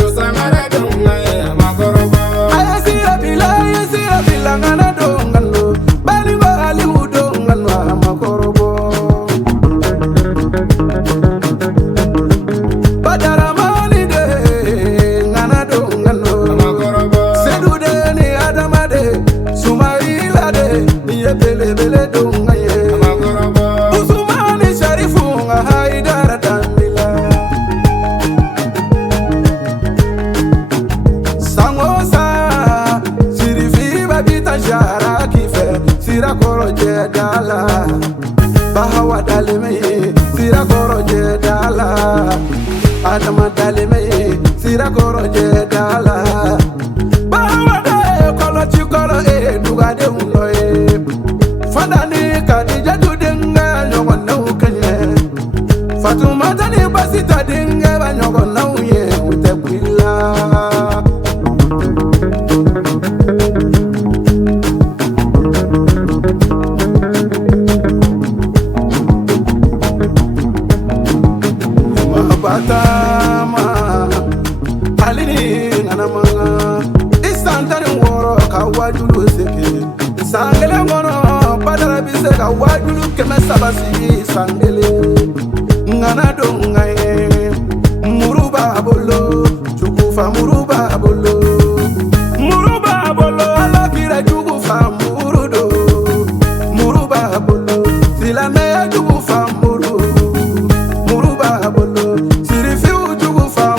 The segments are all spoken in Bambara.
Aliyu sangare dunga makorobo. Ayasira bila ngana dongano. Bali ba Aliyu dongano makorobo. Badara mani de ngana dongano makorobo. Sedu de ni Adama de Sumaila de niye bele bele donga ye makorobo. Usumani Sharifu nga Haidara Dambila. Sangosa Sirifi babita jara kife Sira koro jedala Bahawa daleme Sira koro jedala Adama daleme Sira koro jedala Bahawa de kolo chikolo duga de uno Fadani kadija tudenga nyoko na ukanye Fatuma tani basita denga ba nyoko na uye utekwila. Batama alini nganamanga isantani woro kawajulu seke sangele ngono badara bise kawajulu keme sabasi sangele ngana dongaye muruba bolo chukufa muruba bolo alakira chukufa muruba bolo silame chukufa muruba bolo sirifiu chukufa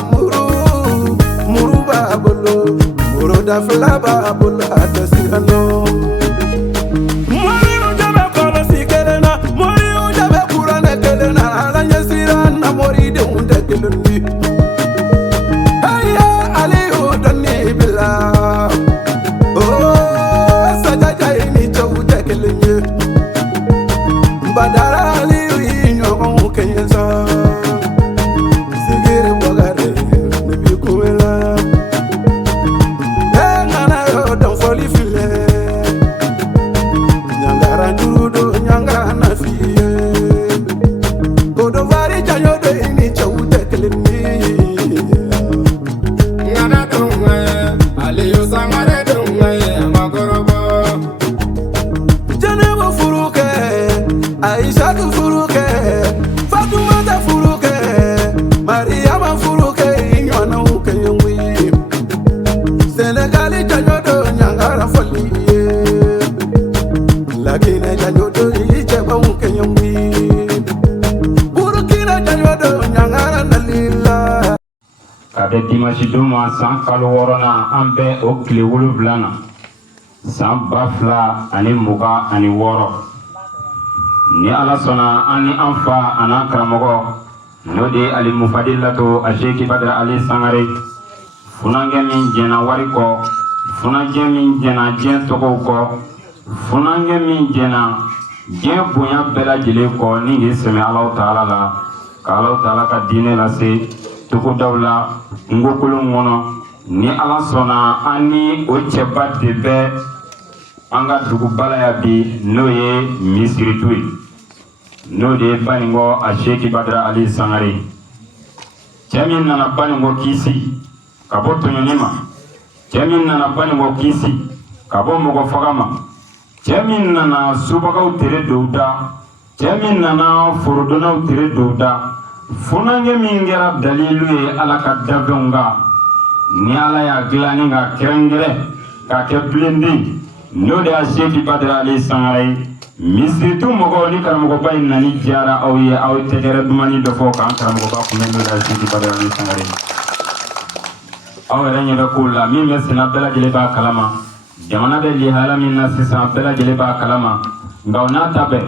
muruba bolo muroda flaba bolo atasirano. Badara Aliyu inyo kenyenza sigiri bogare nebi kumela ngana yo don foli file nyangara judo nyangara na fiye kodo vari janyo de ini chawute keleni Ngana dunga Aliyu sangare dunga makorobo. Janebo furuke Aisha furuke Fatumata furuke Mariama furuke inywana uke yungwi Senegali janyodo nyangara foliye Lakine janyodo icheba uke yungwi Burukina janyodo nyangara nalila. Kabe dimanche duma san kalo worona ambe o kile woloflana san bafla ani muga ani woro ni ala sona ani anfa ana karamogo no de ali mufadilato asheki badra ali sangare funange min jena wariko funange min jena jen togo ko funange min jena jen bonya bela jile ko ni ngi seme Allah taala la ka Allah taala ka dine la se tuku dawla ngokulu ngono ni ala sona ani o cheba de be anga dugu balaya bi no ye misritui no de baningo a Sheikh Badra Ali Sangare jamin nana baningo kisi kabo tonyonima jamin nana baningo kisi kabo mogo fagama jamin nana subagaw tere douda jamin nana forodonaw tere douda funange mingera dalilu ye ala ka davenga ni ala ya glani nga kerengere ka ke blending no de a Sheikh Badra Ali Sangare misritu mogo ni karamogo bay nani jara aw ye aw tegere dumani do fo kan karamogo ba ko men do da Sheikh Badra Ali Sangare aw renye be kula mi mesina bela gele ba kalama jamana be li hala min nasisa bela gele ba kalama ngawna tabe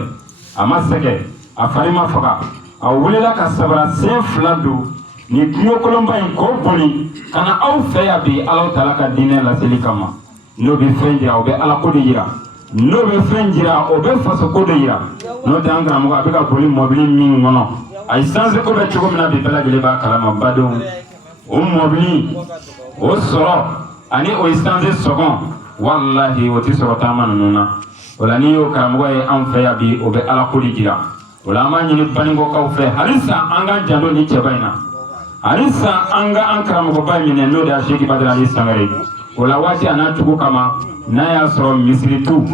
amaseke afarima faga aw wulela ka sabara sen fladu ni kiyo kolomba en ko boni kana aw fe ya bi Allah taala ka dine la selikama no be fenje aw be ala ko de yira no be fenjira o be faso ko de yira no danga mo abika boli mobili min ngono ay sanse ko be chugo mina be bela gele ba kalama badon mobili o soro ani o sanse sogon wallahi o ti soro tamana nuna wala ni yo karamogo ye an fe ya bi o be ala ko de yira wala ma nyini baningo kaw fe halisa anga jando ni chebaina Alisa anga ankara mgoba mine no da Sheikh Badr Ali Sangare wala wati anatugo kama na ya so misiritu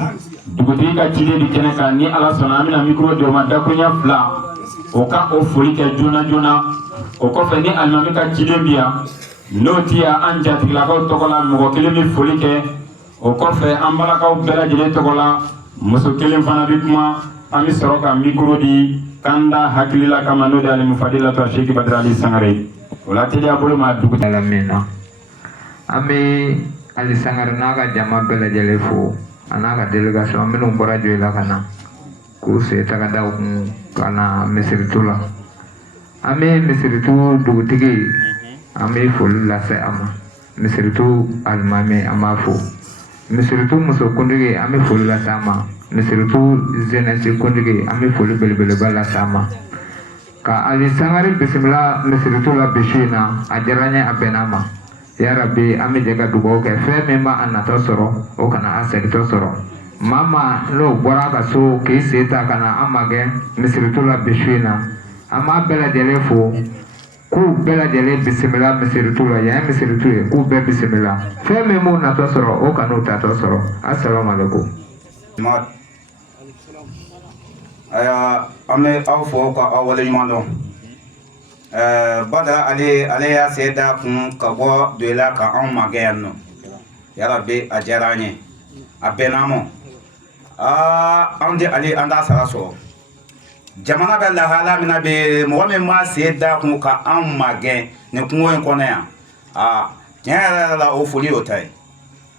dugudi ka cide di keneka ni ala sona amina mikro de ma dakunya fla o ka o foli ke jona o ko fe ni almami ka cide biya no tiya anja tigla ko tokola mo kele mi foli ke o ko fe ambala ka bela jele tokola muso kele fana bi kuma ami soroka mikro di kanda hakilila kama no da alimu fadila to Sheikh Badr Ali Sangare wala tele abolo ma dugudi alamina ami Ali Sangare naga jama bela jele fo anaka delegation minnu bɔra joyila kana k'u se taga da kun kana misiritu la an bɛ misiritu dugutigi an bɛ foli lase a ma misiritu alimami an b'a fo misiritu musokuntigi an bɛ foli lase a ma misiritu jeunesse kuntigi an bɛ foli belebeleba lase a ma ka Ali Sangare bisimila misiritu la bi su in na a diyara n ye a bɛnna ma ya rabbi an bɛ jɛ ka dugawu kɛ fɛn min b'a natɔ sɔrɔ o kana a segintɔ sɔrɔ maa n'o bɔra a ka so k'i sen ta ka na an ma kɛ misiritu la bi su in na an b'a bɛɛ lajɛlen fo k'u bɛɛ lajɛlen bisimila misiritu la yan ye misiritu ye k'u bɛɛ bisimila fɛn min b'u natɔ sɔrɔ o kan'u tatɔ sɔrɔ asalaamaaleykum. aya an bɛ aw fo ka aw waleɲuman dɔn. Badara ale y'a se da kun ka bɔ doyila ka anw ma kɛ yan nɔ yarabi a diyara an ye a bɛnna mɔ anw de ale an t'a sara sɔrɔ jamana bɛ lahala min na bi mɔgɔ min m'a se da kun ka anw ma gɛn nin kungo in kɔnɔ yan tiɲɛ yɛrɛ la o foli y'o ta ye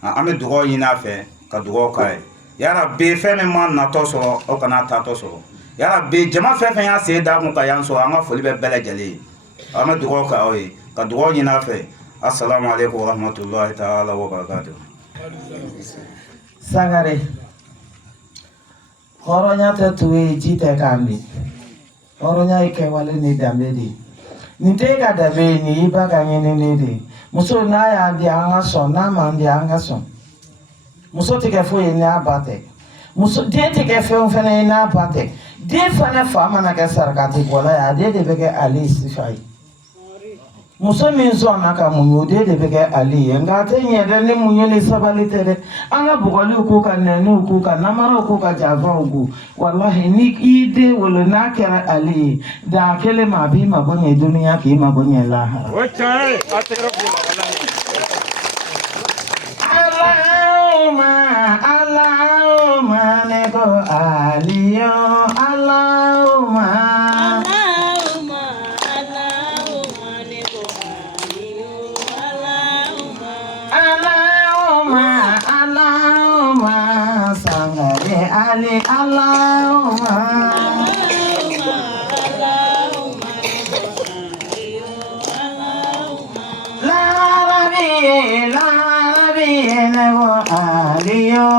an bɛ dugawu ɲini a fɛ ka dugawu k'a ye yarabi fɛn min ma natɔ sɔrɔ o kana tatɔ sɔrɔ yarabi jama fɛn fɛn y'a sen da kun ka yan sɔrɔ an ka foli bɛ bɛɛ lajɛlen ye an bɛ dugawu kɛ aw ye ka dugawu ɲini a fɛ assalamualeykum warahmatulahi taala wabarakatuh. Sangare hɔrɔnya tɛ to ye ji tɛ k'an bi hɔrɔnya ye kɛwale ni danbe de nin tɛ ka danbe ye nin y'i ba ka ɲinini de muso n'a y'a di an ka sɔn n'a man di an ka sɔn muso tɛ kɛ foyi ye n'a ba tɛ muso den tɛ kɛ fɛn fɛnɛ ye n'a ba tɛ den fana fa mana kɛ sarakati bɔla ye a den de bɛ kɛ ale sifa ye muso min sɔnna ka muɲu o den de bɛ kɛ ale ye nka a tɛ ɲɛ dɛ ni muɲu ni sabali tɛ dɛ an ka bugɔliw k'u ka nɛniw k'u ka namaraw k'u ka janfaw k'u walahi ni i den wolo n'a kɛra ale ye dan kelen ma a b'i mabɔ ɲɛ duniya k'i mabɔ ɲɛ lahara. o tiɲɛ ye a tɛgɛrɛ f'u la walahi. Allahumma ne ko aliyo Allahumma. Sangare Ali Allahumma La Rabbi Nebo Aliyo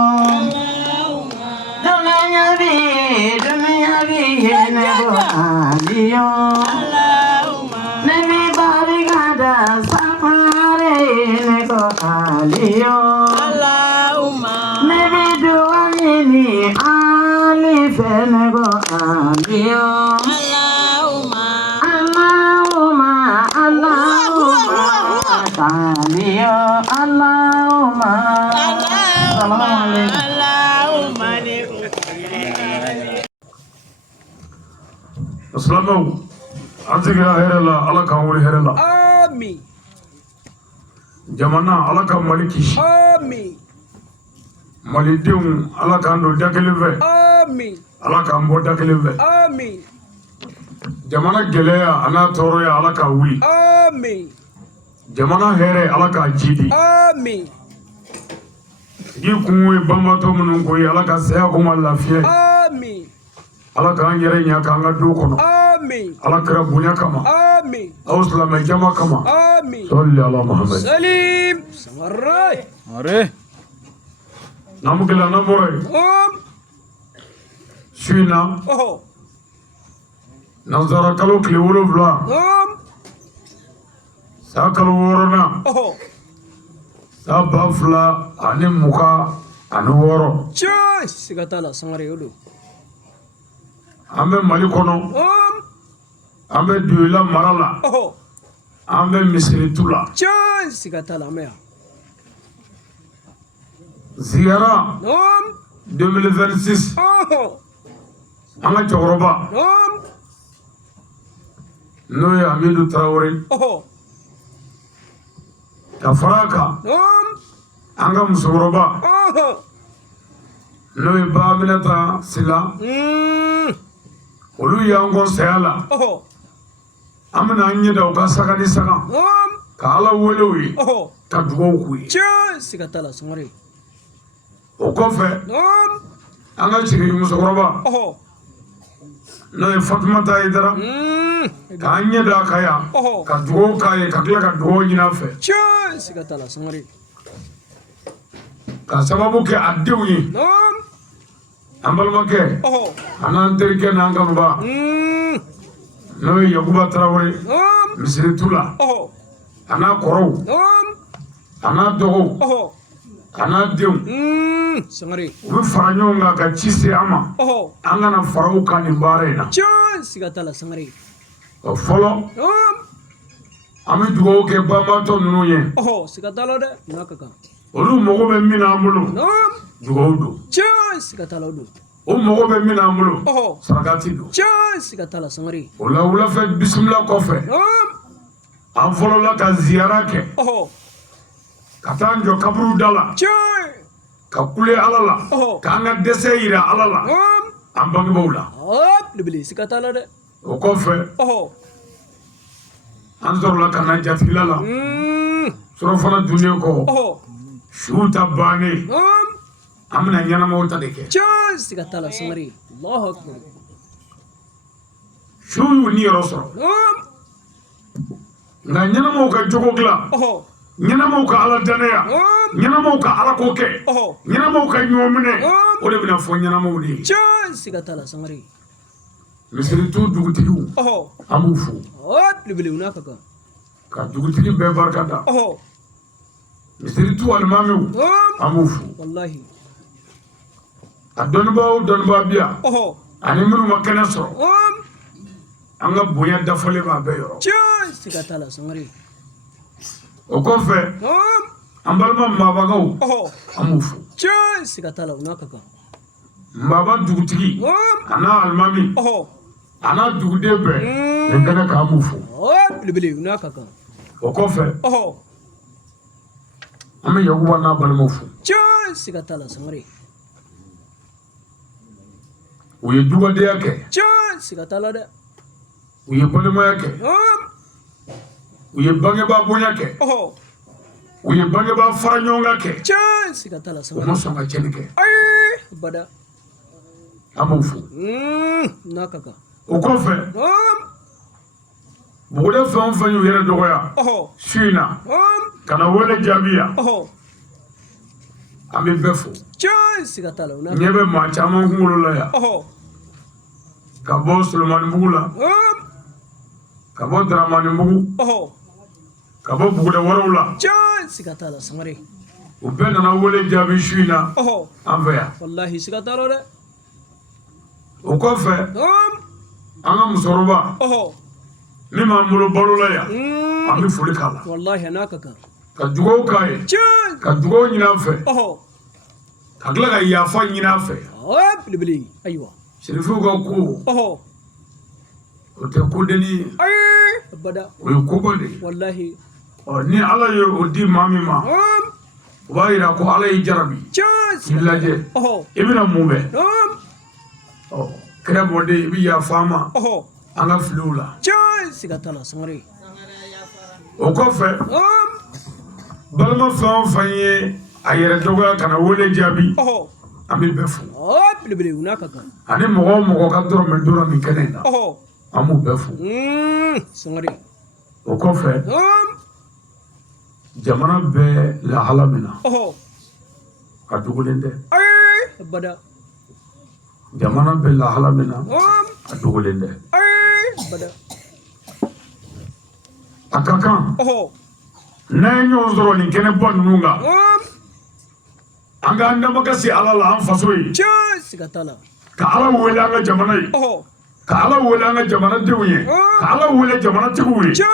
Dunia bi Nebo Aliyo Nabi Barigada Samare Nebo Aliyo Ni Ali Fenego Aliyo Allahumma Aliyo Allahumma Assalamu anzigira herela ala kan wuri herela amin jamana ala kan maliki amin malidenw ala k'an don da kelen fɛ amin ala k'an bɔ da kelen fɛ amin jamana gɛlɛya a n'a tɔɔrɔya ala k'a wuli amin jamana hɛrɛ ala k'a jidi amin i kun ye banbatɔ minnu ko ye ala ka saya ko ma lafiya amin ala k'an yɛrɛ ɲa k'an ka du kɔnɔ amin ala kɛra bonya kama amin aw silamɛ jama kama amin salli ala muhammad salim samare namukila namore suina nazara kalo kile wolofila sa kalo wɔɔrɔnan sa ba fila ani mugan ani wɔɔrɔ siga t'a la sangare o don an bɛ mali kɔnɔ an bɛ doyila mara la an bɛ misiri tu la Chan siga t'a la an bɛ yan. ziyara Naam. 2026 Ɔhɔ. an ka cɛkɔrɔba Naam. n'o ye Amidu Tarawele Ɔhɔ. ka fara a kan Naam. an ka musokɔrɔba Ɔhɔ. n'o ye Ba Aminata Sila olu y'an kɔ saya la Ɔhɔ. an bɛna an ɲɛ da u ka saga ni saga Naam. ka Ala wele u ye Ɔhɔ. ka dugawu k'u ye Chan siga t'a la Sangare. o kɔfɛ Naam. an ka sigi musokɔrɔba Ɔhɔ. n'o ye Fatumata Ayidara k'an ɲɛ da a kan yan Ɔhɔ. ka dugawu k'a ye ka tila ka dugawu ɲini a fɛ Chan siga t'a la Sangare. ka sababu kɛ a denw ye Naam. an balimakɛ Ɔhɔ. a n'an terikɛ n'an kanuba n'o ye Yakuba Tarawele Naam. misiri tu la Ɔhɔ. a n'a kɔrɔw Naam. a n'a dɔgɔw Ɔhɔ. a n'a denw Sangare. u bɛ fara ɲɔgɔn kan ka ci se an ma Ɔhɔ. an kana fara u kan nin baara in na Chan siga t'a la Sangare. o fɔlɔ Naam. an bɛ dugawu kɛ banbatɔ ninnu ye Ɔhɔ. Siga t'a la dɛ. N'a ka kan. olu mago bɛ min na an bolo Naam. dugawu don Chan siga t'a la o don. o mago bɛ min na an bolo Ɔhɔ. sarakati don Chan siga t'a la Sangare. o la wulafɛ bisimila kɔfɛ Naam. an fɔlɔla ka ziyara kɛ Ɔhɔ. ka taa an jɔ kaburu da la Chan. ka kule Ala la Ɔhɔ. k'an ka dɛsɛ yira Ala la Naam. an bangebaaw la Belebele siga t'a la dɛ. o kɔfɛ Ɔhɔ. an sɔrɔla ka na jatigila la surɔfana dunnen kɔ Ɔhɔ. suw ta bannen Naam. an bɛna ɲɛnamaw ta de kɛ Chan siga t'a la Sangare. Allahu akbar. suw y'u niyɔrɔ sɔrɔ Naam. nka ɲɛnamaw ka jogo dilan Ɔhɔ. ɲɛnamaw ka Ala danaya Naam. ɲɛnamaw ka Ala ko kɛ Ɔhɔ. ɲɛnamaw ka ɲɔgɔn minɛ o de bɛna fɔ ɲɛnamaw de ye Chan siga t'a la Sangare. misiri tu dugutigiw Ɔhɔ. an b'u fo Belebele n'a ka kan. ka dugutigi bɛɛ barika da Ɔhɔ. misiri tu alimamiw Naam. an b'u fo Wallahi. a dɔnnibaa o dɔnnibaa bi yan Ɔhɔ. ani minnu ma kɛnɛ sɔrɔ Naam. an ka bonya dafalen b'a bɛɛ yɔrɔ Chan siga t'a la Sangare. o kɔfɛ Naam. an balima maabagaw Ɔhɔ. an b'u fo Chan siga t'a la n'a ka kan. maaba dugutigi Naam. a n'a alimami Ɔhɔ. a n'a duguden bɛɛ nin kɛnɛ kan an b'u fo Belebele n'a ka kan. o kɔfɛ Ɔhɔ. an bɛ Yakuba n'a balimaw fo Chan siga t'a la Sangare. u ye dugadenya kɛ Chan siga t'a la dɛ. u ye balimaya kɛ Naam. u ye bangebaa bonya kɛ Ɔhɔ. u ye bangebaa fara ɲɔgɔn kan kɛ Chan siga t'a la u Sangare. ma sɔn ka tiɲɛni kɛ Ayi. Bada. an b'u fo N'a ka kan. o kɔfɛ Naam. buguda fɛn o fɛn y'u yɛrɛ dɔgɔya Ɔhɔ. su in na Naam. ka na wele jaabi yan Ɔhɔ. an bɛ bɛɛ fo Chan siga t'a la n'a ɲɛ ka kan. bɛ maa caman kunkolo la yan Ɔhɔ. ka bɔ Solomanibugu la Naam. ka bɔ Daramanibugu Ɔhɔ. ka bɔ buguda wɛrɛw la Chan siga t'a la Sangare. u bɛɛ nana wele jaabi su in na Ɔhɔ. an fɛ yan Wallahi siga t'a la dɛ. o kɔfɛ Naam. an ka musokɔrɔba Ɔhɔ. min b'an bolo balo la yan an bɛ foli k'a la Wallahi n'a ka kan. ka dugawu k'a ye Chan. ka dugawu ɲini an fɛ Ɔhɔ. ka tila ka yafa ɲini an fɛ Belebele. Ayiwa. serifuw ka ko Ɔhɔ. o tɛ kodenni ye Ayi. Bada. o ye koba de ye Wallahi. ni Ala ye o di maa min ma Naam. o b'a yira ko Ala y'i jarabi Chan k'i lajɛ Ɔhɔ. i bɛna mun bɛɛ Naam. kɛrɛ bɔden i bɛ yafa an ma Ɔhɔ. an ka filiw la Chan siga t'a la Sangare. o kɔfɛ Naam. balima fɛn o fɛn ye a yɛrɛ dɔgɔya ka na wele jaabi Ɔhɔ. an bɛ bɛɛ fo Belebele n'a ka kan. ani mɔgɔ o mɔgɔ ka dɔrɔmɛ dɔrɔn nin kɛnɛ in na Ɔhɔ. an b'u bɛɛ fo Sangare. o kɔfɛ Naam. jamana bɛɛ lahala min na Ɔhɔ. a dogolen tɛ Ayi. Bada. jamana bɛɛ lahala min na Naam. a dogolen tɛ Ayi. Bada. a ka kan Ɔhɔ. n'an ye ɲɔgɔn sɔrɔ nin kɛnɛba ninnu kan Naam. an k'an damakasi Ala la an faso ye Chan siga t'a la. ka Ala wele an ka jamana ye Ɔhɔ. ka Ala wele an ka jamanadenw ye ka Ala wele jamanatigiw ye Chan.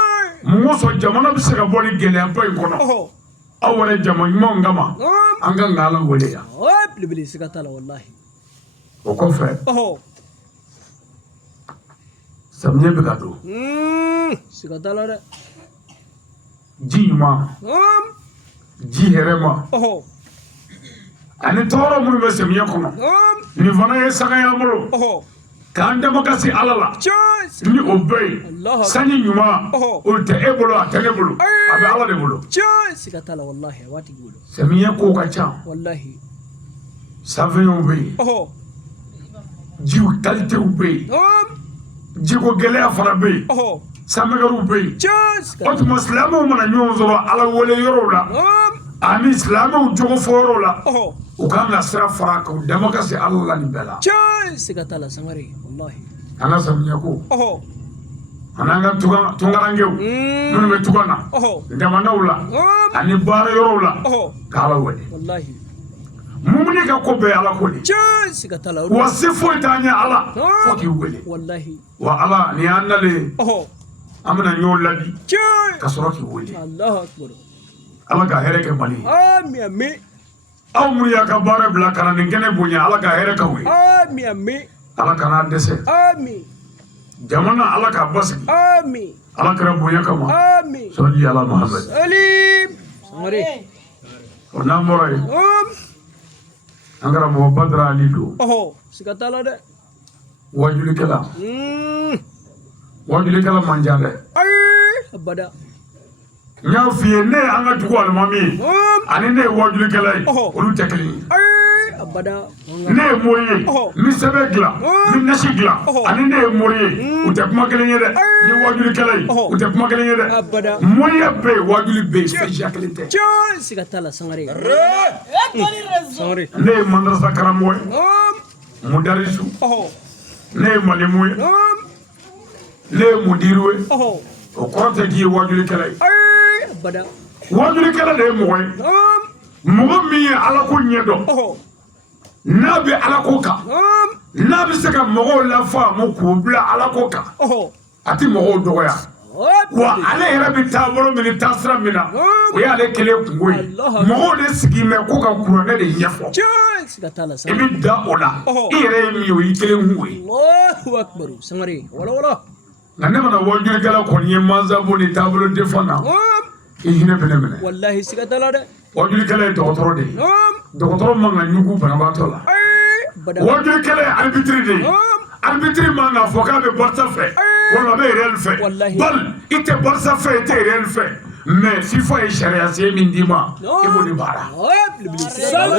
mun sɔn jamana bɛ se ka bɔ ni gɛlɛyaba in kɔnɔ Oh. aw yɛrɛ jama ɲumanw kama an ka nka Ala wele yan Oh, bilibili siga t'a la wallahi. o kɔfɛ Oh. samiyɛ bɛ ka don Siga t'a la dɛ. ji ɲuman ji hɛrɛma Oh. ani tɔɔrɔ minnu bɛ samiyɛ kɔnɔ nin fana ye saga y'an bolo Oh. k'an dama ka se Ala la Chance. ni o bɛ yen Allah. sanji ɲuman Oh. o tɛ e bolo a tɛ ne bolo a bɛ Ala de bolo Chance. Siga t'a la wallahi. A waati bolo. samiyɛ kow ka ca Wallahi. sanfɛɲɛw bɛ yen Oh. jiw kalitew bɛ yen jiko gɛlɛya fana bɛ yen Oh. sanmɛgɛriw bɛ yen Chance. o tuma silamɛw mana ɲɔgɔn sɔrɔ Ala wele yɔrɔw la ani silamɛw jogo fɔ yɔrɔw la Oh. u kan ka sira fara k'u dama ka se Ala la nin bɛɛ la Chance. Siga t'a la sangare wallahi. an ka samiyɛ ko Oh. an'an ka tunkarankew minnu bɛ tunga na Oh. jamanaw la ani baara yɔrɔw la Oh. k'Ala wele Wallahi. mumuni ka ko bɛɛ ye Ala ko de Chance. Siga t'a la. wa se foyi t'an ɲɛ Ala fo k'i wele Wallahi. wa Ala nin y'an nalen Oh. an bɛna ɲɔgɔn ladi Chance. ka sɔrɔ k'i wele Allahu akbar. Ala ka hɛrɛ kɛ Mali ye Ami ami. aw minnu y'a ka baara bila ka na nin kɛnɛ bonya Ala ka hɛrɛ k'aw ye Ami ami. Ala kana dɛsɛ Ami. jamana Ala k'a basigi Ami. Ala kɛra bonya kama Ami. sɔli Ala Muhammed Salim. Sangare. o n'an bɔra yen an karamɔgɔ Badara Ali don Oh. Siga t'a la dɛ. wajulikɛla wajulikɛla man ca dɛ Ay. Abada. n y'a f'i ye ne ye an ka dugu alimami ye ani ne ye wajulikɛla ye Ɔhɔ. olu tɛ kelen ye Ay. Abada. ne ye mori ye Ɔhɔ. n bɛ sɛbɛn dilan n bɛ nasi dilan Ɔhɔ. ani ne ye mori ye u tɛ kuma kelen ye dɛ n ye wajulikɛla ye Ɔhɔ. u tɛ kuma kelen ye dɛ Abada. moriya bɛ yen wajuli bɛ yen fɛn siya kelen tɛ Chance. Siga t'a la sangare. Sangare. ne ye madarasa karamɔgɔ ye mudarisu Oh. ne ye malimu ye ne ye mudiru ye Oh. o kɔrɔ tɛ k'i ye wajulikɛla ye Ay. Abada. wajulikɛla de ye mɔgɔ ye mɔgɔ min ye Ala ko ɲɛdɔn Oh. n'a bɛ Ala ko kan n'a bɛ se ka mɔgɔw lafaamu k'u bila Ala ko kan Oh. a tɛ mɔgɔw dɔgɔya wa ale yɛrɛ bɛ taabolo min ni taasira min na o y'ale kelen kungo ye mɔgɔw de sigi mɛ ko ka kuranɛ de ɲɛfɔ Chance. Siga t'a la i sangare. bɛ da o la i yɛrɛ ye min ye o y'i kelen kungo ye Allahu akbar. Sangare. Wala wala. nka ne mana wajulikɛla kɔni ye mansabu ni taabolo defan na i hinɛ bɛ ne minɛ Wallahi siga t'a la dɛ. wajulikɛla ye dɔgɔtɔrɔ de ye dɔgɔtɔrɔ man ka ɲugu banabaatɔ la Ay. Abada. wajulikɛla ye arbitre de ye arbitre man k'a fɔ k'a bɛ Barca fɛ walima a bɛ Real fɛ Wallahi. bali i tɛ Barca fɛ i tɛ Real fɛ mais FIFA ye sariya sen min d'i ma i b'o de baara Oh. Bilibili siga t'a la.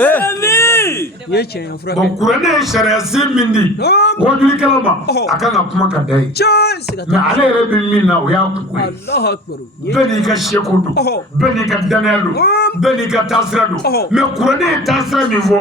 Ye tiɲɛ ye fura bon kɛ. kuranɛ ye sariya sen min di wajulikɛla ma a kan ka kuma ka da ye Chance. Siga t'a mais la. ale yɛrɛ bɛ min na o y'a kungo ye Allahu akbar. Ye bɛɛ n'i ka seko don bɛɛ n'i ka danaya don bɛɛ n'i ka taasira don mais kuranɛ ye taasira min fɔ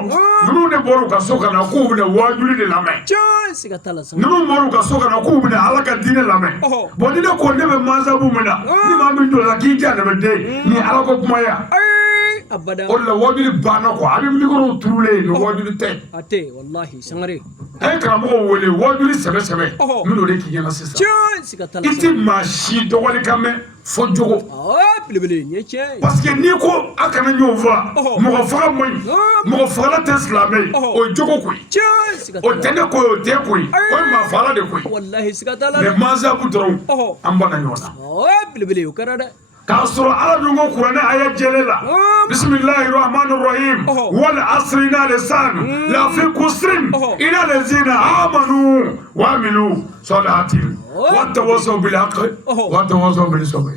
ninnu de bɔra u ka so ka na k'u bɛna wajuli de lamɛn Chance. Siga t'a la sangare. ninnu bɔra u ka so ka na k'u bɛna Ala ka diinɛ lamɛn bon ni ne ko ne bɛ mansabu min na ni maa min don la k'i jɛ adamaden ni Ala ko kuma ya Ay. Abada. o de la wajuli banna quoi a bɛ mikoro turulen yen ni wajuli tɛ Ate wallahi sangare. a ye karamɔgɔw wele wajuli sɛbɛ sɛbɛ n bɛn'o de k'i ɲɛna sisan Chance. Siga t'a la i tɛ maa si dɔgɔli kan mɛn fo jogo Oh. Bilibili. Ye tiɲɛ ye. parce que n'i ko a kana ɲɔgɔn faga mɔgɔ faga man ɲi mɔgɔ fagala tɛ silamɛ ye o ye jogo ko ye Chance. Siga o t'a tɛ la. ne ko ye o tɛ ko ye o ye maa fagala de ko ye Wallahi siga t'a la mais dɛ. mansabu dɔrɔn an banna ɲɔgɔn na Oh. Bilibili o kɛra dɛ. k'a sɔrɔ Ala dun ko kuranɛ aya jɛlen la bisimilahi rahmani rahim wal asri inna al-insana lafi khusrin illa allazina amanu wa amilu salihati wa tawassaw bil haqqi wa tawassaw bis sabr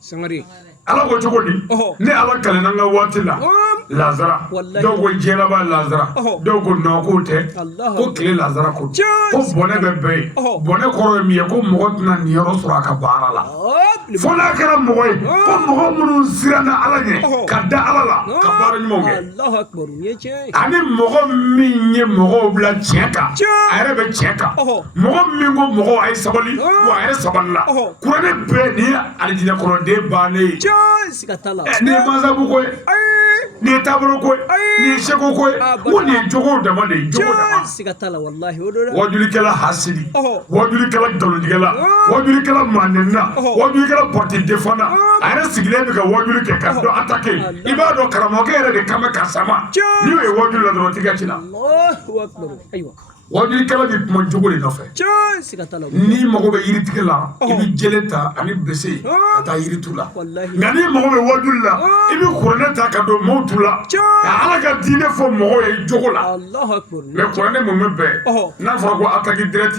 Sangare. Ala ko cogo di ne Ala kalenna n ka waati la lazara dɔw ko diɲɛna b'a lazara dɔw ko non k'o tɛ ko tile lazara ko ko bɔnɛ bɛ bɛɛ ye bɔnɛ kɔrɔ ye min ye ko mɔgɔ tɛna nin yɔrɔ sɔrɔ a ka baara la fo n'a kɛra mɔgɔ ye ko mɔgɔ minnu siranna Ala ɲɛ ka da Ala la ka baara ɲumanw kɛ Allahu akbar. Ye tiɲɛ ye. ani mɔgɔ min ye mɔgɔw bila tiɲɛ kan a yɛrɛ bɛ tiɲɛ kan mɔgɔ min ko mɔgɔw a ye sabali wa a yɛrɛ sabali la kuranɛ bɛɛ nin ye alijinɛ kɔnɔden bannen ye Chance. Siga t'a la. nin ye mansabu ko ye ni ye taabolo ko ye ni ye seko ko ye ko nin ye jogo dama de ye jogo dama siga t'a la wallahi o don dɛ wajulikɛla hasidi wajulikɛla nkalontigɛla wajulikɛla mandenna wajulikɛla porte défendant a yɛrɛ sigilen bɛ ka wajuli kɛ ka dɔ attaquer i b'a dɔn karamɔgɔkɛ yɛrɛ de kan bɛ ka sama n'i y'o ye wajuli la dɔrɔn o tɛ kɛ ci la Allahu akbar ayiwa wajulikɛla bɛ kuma jogo de nɔfɛ siga t'a la n'i mago bɛ yiritigɛ la i bɛ jele ta ani bese ka taa yiritu la nka n'i mago bɛ wajuli la i bɛ kuranɛ ta ka don mɔtu la ka ala ka diinɛ fɔ mɔgɔw ye jogo la Allahu akbar mais kuranɛ mun bɛ bɛɛ n'a fɔra ko attaque direct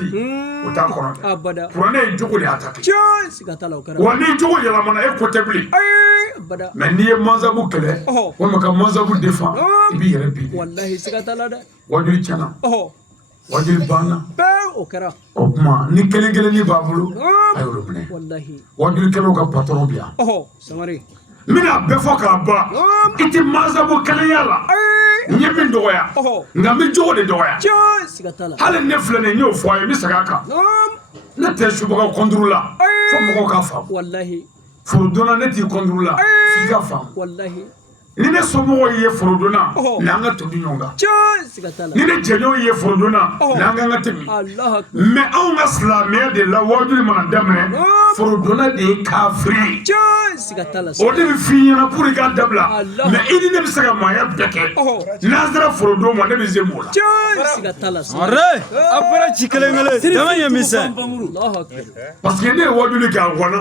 o t'a kɔrɔ dɛ abada kuranɛ ye jogo de attaque siga t'a la o kɛra wa n'i jogo yɛlɛmana e ko tɛ bilen abada mais n'i ye mansabu kɛlɛ walima ka mansabu défend i b'i yɛrɛ bi de wallahi siga t'a la dɛ wajuli tiɲɛna wajuli banna o kɛra o tuma ni kelen kelenni b'a bolo a y'olu minɛ wallahi wajulikɛlaw ka patron bi yan Sangare n bɛna bɛɛ fɔ k'a ban i tɛ mansabu kelenya la n ye min dɔgɔya nka n bɛ jogo de dɔgɔya siga t'a la hali ne filɛ nin ye n y'o fɔ a ye n bɛ segin a kan ne tɛ subaga kɔnturu la fo mɔgɔw k'a faamu wallahi forodonna ne t'i kɔnturu la f'i ka faamu wallahi ni ne somɔgɔw ye forodonna n'an ka tobi ɲɔgɔn kan siga t'a la ni ne jɛɲɔgɔnw ye forodonna n'an kan ka tɛmɛ Allahu akbar mais anw ka silamɛya de la wajuli mana daminɛ forodonna de ye kafiri siga t'a la o de bɛ f'i ɲɛna pour i k'a dabila mais i ni ne bɛ se ka maaya bɛɛ kɛ n'an sera forodon ma ne bɛ se m'o la siga t'a la Arre, abara ci kelen-kelen, dama ɲɛ misɛn. Allahu akbar parce que ne ye wajuli kɛ a gɔnna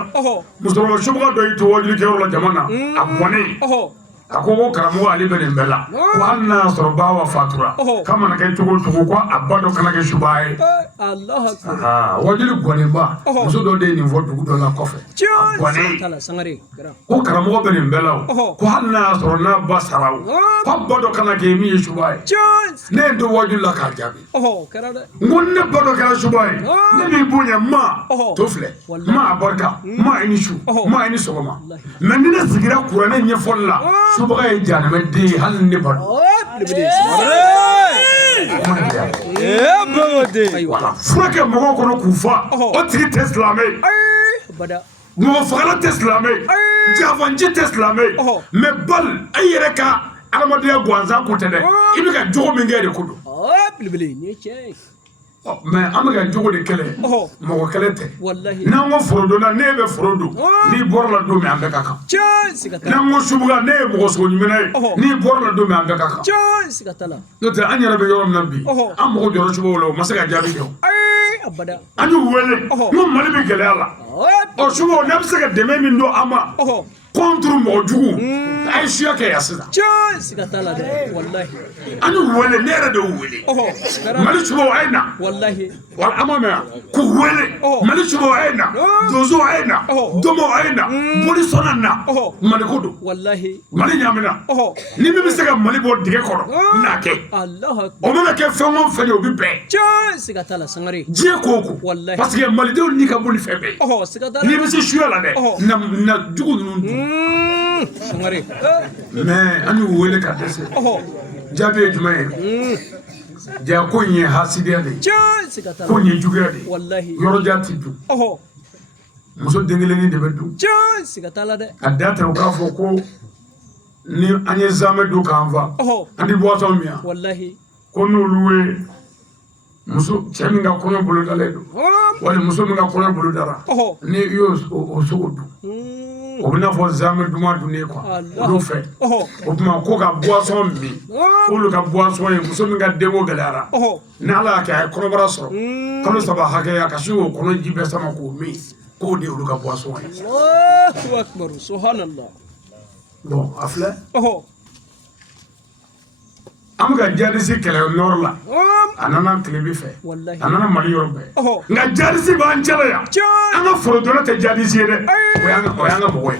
musokɔrɔba sobaga dɔ y'i to wajuli kɛyɔrɔ la jama na a gɔnnen a ko karamɔgɔ ale bɛ nin bɛɛ la ko hali n'a y'a sɔrɔ bawa fatura k'a mana kɛ cogo o cogo ko a ba dɔ kana kɛ suba ye Allahu akbar wajuli gɔnnenba muso dɔ de ye nin fɔ dugu dɔ la kɔfɛ a siga gɔnnen t'a la Sangare kɛra ko karamɔgɔ bɛ nin bɛɛ la o ko hali n'a y'a sɔrɔ n'a ba sara o ko a ba dɔ kana kɛ min ye suba ye ne ye n to wajuli la k'a jaabi kɛra dɛ n ko ne ba dɔ kɛra suba ye ne b'i bonya ma to filɛ ma a barika ma i ni su ma i ni sɔgɔma mais ni ne sigira kuranɛ ɲɛfɔli la subaga ye janɛmɛ den ye hali ni ne ba don furakɛ mɔgɔw kɔnɔ k'u fa o tigi tɛ silamɛ ye mɔgɔ fagala tɛ silamɛ ye janfanci tɛ silamɛ ye mais bali e yɛrɛ ka adamadenya gansan ko tɛ dɛ i bɛ ka jogo min kɛ de ko don mais an bɛ ka jogo de kɛlɛ mɔgɔ kɛlɛ tɛ n'an ko forodonna ne bɛ foro don n'i bɔra la don min an bɛɛ ka kan n'an ko subuga ne ye mɔgɔ sogo ɲumanna ye n'i bɔra la don min an bɛɛ ka kan n'o tɛ an yɛrɛ bɛ yɔrɔ min na bi an mago jɔra subaw la o ma se ka jaabi kɛ an y'u wele n ko mali bɛ gɛlɛya la ɔ subaw n'a bɛ se ka dɛmɛ min don an ma contre mɔgɔ jugu a ye suya kɛ yan sisan an y'u wele ne yɛrɛ de y'u wele mali subaw a ye na wala an ma mɛn k'u wele mali subaw a ye na donso a ye na dɔmɔ a ye na boli sɔnna na mali ko don mali ɲamina ni min bɛ se ka mali bɔ dingɛ kɔrɔ n'a kɛ o mana kɛ fɛn o fɛn ye o bɛ bɛn diɲɛ ko o ko parce que malidenw ni ka bon ni fɛn bɛɛ ye n'i bɛ se suya la dɛ na jugu ninnu dun mais an y'u wele ka dɛsɛ jaabi ye jumɛn ye ja ko in ye hasidiya de ye ko in ye juguya de ye yɔrɔjan ti dun muso den kelennin de bɛ dun a da tɛ u k'a fɔ ko ni an ye zamɛ dun k'an fa an tɛ boisson min yan ko n'olu ye muso cɛ min ka kɔɲɔ bolodalen don wali muso min ka kɔɲɔ bolodara ni i y'o sogo dun o bɛ n'a fɔ zamɛ duman dunnen quoi olu fɛ o tuma ko ka boisson min k'olu ka boisson ye muso min ka denko gɛlɛyara ni ala y'a kɛ a ye kɔnɔbara sɔrɔ kalo 3 hakɛya ka sin k'o kɔnɔ ji bɛɛ sama k'o min k'o de y'olu ka boisson ye bon a filɛ an bɛ ka jadisi kɛlɛ nɔrɔ la a nana tilebin fɛ a nana mali yɔrɔ bɛɛ nka jadisi b'an cɛla yan an ka forodonna tɛ jadisi ye dɛ o y'an ka mɔgɔ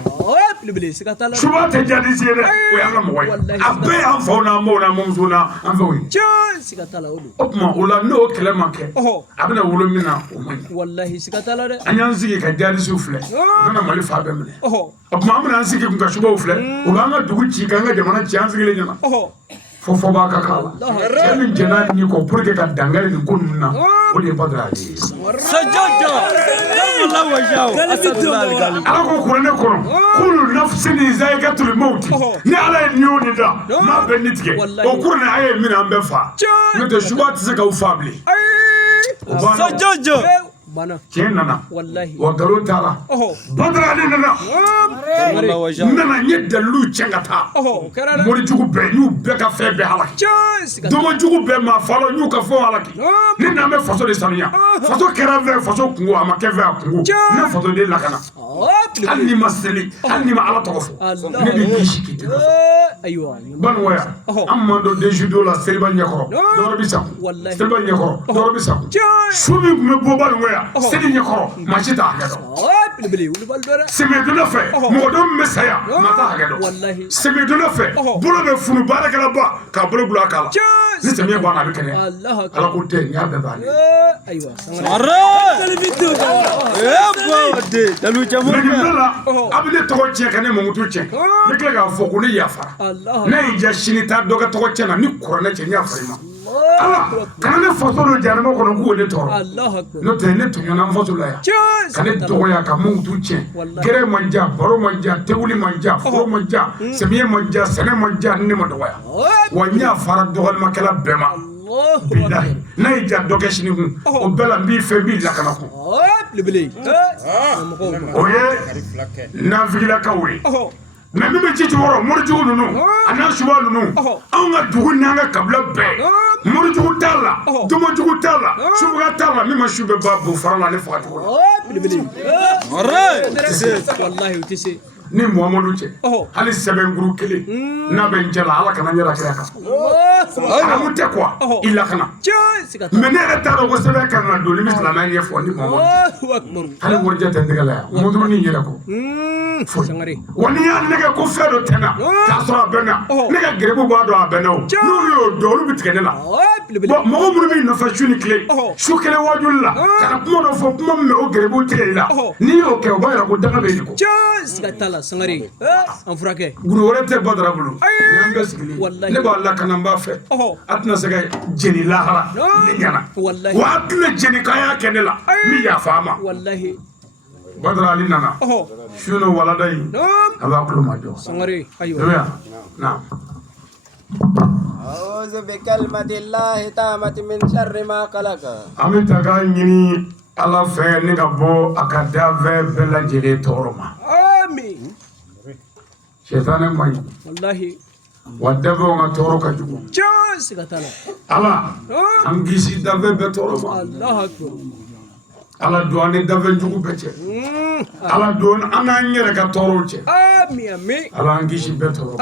ye suba tɛ jadisi ye dɛ o y'an ka mɔgɔ ye a bɛɛ y'an faw n'an baw n'an bamusow n'an fɛnw ye o tuma o la n'o kɛlɛ ma kɛ a bɛna wolo min na o man ɲi an y'an sigi ka jadisiw filɛ u nana mali fa bɛɛ minɛ o tuma an bɛna an sigi kun ka subaw filɛ u b'an ka dugu ci k'an ka jamana ci an sigilen ɲɛna fo b'a ka k'a la cɛ min jɛn'a ni kɔ pour que ka dangari nin ko ninnu na o de ye Badara Ale ye Allah wajao ala ko kuranɛ kɔnɔ kulu nafsin zaikatul maut ni ala ye niyo ni da ma bɛ ni tigɛ o kuranɛ a ye min an bɛ fa n'o tɛ suba tɛ se k'aw fa bilen so jojo tiɲɛ nana wa nkalon taara badara ale nana Allah wajao nana n ye dalilu cɛ ka taa morijugu bɛɛ y'u bɛɛ ka fɛn bɛɛ halaki domojugu bɛɛ maa fɔlɔ y'u ka fɛn halaki ni n'an bɛ faso de sanuya faso kɛra fɛn faso kungo a ma kɛ fɛn a kungo ne faso de lakana hali ni ma seli hali ni ma ala tɔgɔ fɔ ne bɛ kisi k'i tɛgɛ banuwaya an man dɔn denjudo la seliba ɲɛkɔrɔ dɔwɛrɛ bɛ sago seliba ɲɛkɔrɔ dɔwɛrɛ bɛ sago su min tun bɛ bɔ banuwaya seli ɲɛkɔrɔ maa si t'a hakɛ dɔn sɛmɛdonna fɛ mɔgɔ dɔ min bɛ saya maa t'a hakɛ dɔn sɛmɛdonna fɛ bolo bɛ funu baarakɛla ba k'a bolo bila k'a la ni sɛmɛ banna a bɛ kɛnɛya ala ko tɛ n y'a bɛɛ b'ale a bɛ ne tɔgɔ tiɲɛ ka ne mamutu tiɲɛ ne tila k'a fɔ ko ne yafara ne y'i ja sini taa dɔ ka tɔgɔ tiɲɛ na ni kuranɛ cɛ n yafara i ma ala kana ne faso dɔ janama kɔnɔ k'o ne tɔɔrɔ n'o tɛ ne tɔɲɔna n faso la yan ka ne dɔgɔya ka mamutu tiɲɛ gɛrɛ man ja baro man ja tewuli man ja foro man ja samiya man ja sɛnɛ man ja ne ma dɔgɔya wa n y'a fara dɔgɔlimakɛla bɛɛ ma bilahi n'a y'i ja dɔ kɛ sini kun o bɛɛ la n b'i fɛ n b'i lakana kun o ye nafigilakaw ye mais min bɛ ci jukɔrɔ morijugu ninnu a n'a suba ninnu anw ka dugu n'an ka kabila bɛɛ morijugu t'a la domojugu t'a la subaga t'a la min ma su bɛ ba bon fara la ne faga cogo la ni muhamadu cɛ hali sɛbɛnkuru kelen n'a bɛ n cɛ la ala kana n yɛrɛ kira kan aramu tɛ quoi i lakana mais ne yɛrɛ t'a dɔn ko sɛbɛn kan ka don ni silamɛya ɲɛfɔ ni muhamadu cɛ hali warijɛ tɛ n tɛgɛ la yan mɔduru ni n yɛrɛ ko wa n'i y'a nɛgɛ ko fɛn dɔ tɛna k'a sɔrɔ a bɛ na ne ka gɛrɛbu b'a dɔn a bɛ na o n'olu y'o dɔn olu bɛ tigɛ ne la bon mɔgɔ minnu b'i nɔfɛ su ni tile su kelen wajuli la ka na kuma dɔ fɔ kuma min bɛ o gɛrɛbu tigɛ i la n'i y'o kɛ o b'a yira ko daga bɛ yen ko sangare an furakɛ guru wɛrɛ tɛ badara bolo ni an bɛɛ sigilen ne b'a lakana n b'a fɛ a tɛna se ka jeni lahara ne ɲɛna wa a tɛna jeni k'a y'a kɛ ne la min yafa a ma badara ali nana su ni walada in a b'a kulo majɔ na أعوذ بكلمة الله تامة من شر ما خلق an bɛ ta k'a ɲini ala fɛ ne ka bɔ a ka danfɛn bɛɛ lajɛlen tɔɔrɔ ma sɛtanɛ man ɲi wa danfɛnw ka tɔɔrɔ ka jugu ala an kisi danfɛn bɛɛ tɔɔrɔ ma ala don an ni danfɛn jugu bɛɛ cɛ ala don an n'an yɛrɛ ka tɔɔrɔw cɛ ala an kisi bɛɛ tɔɔrɔ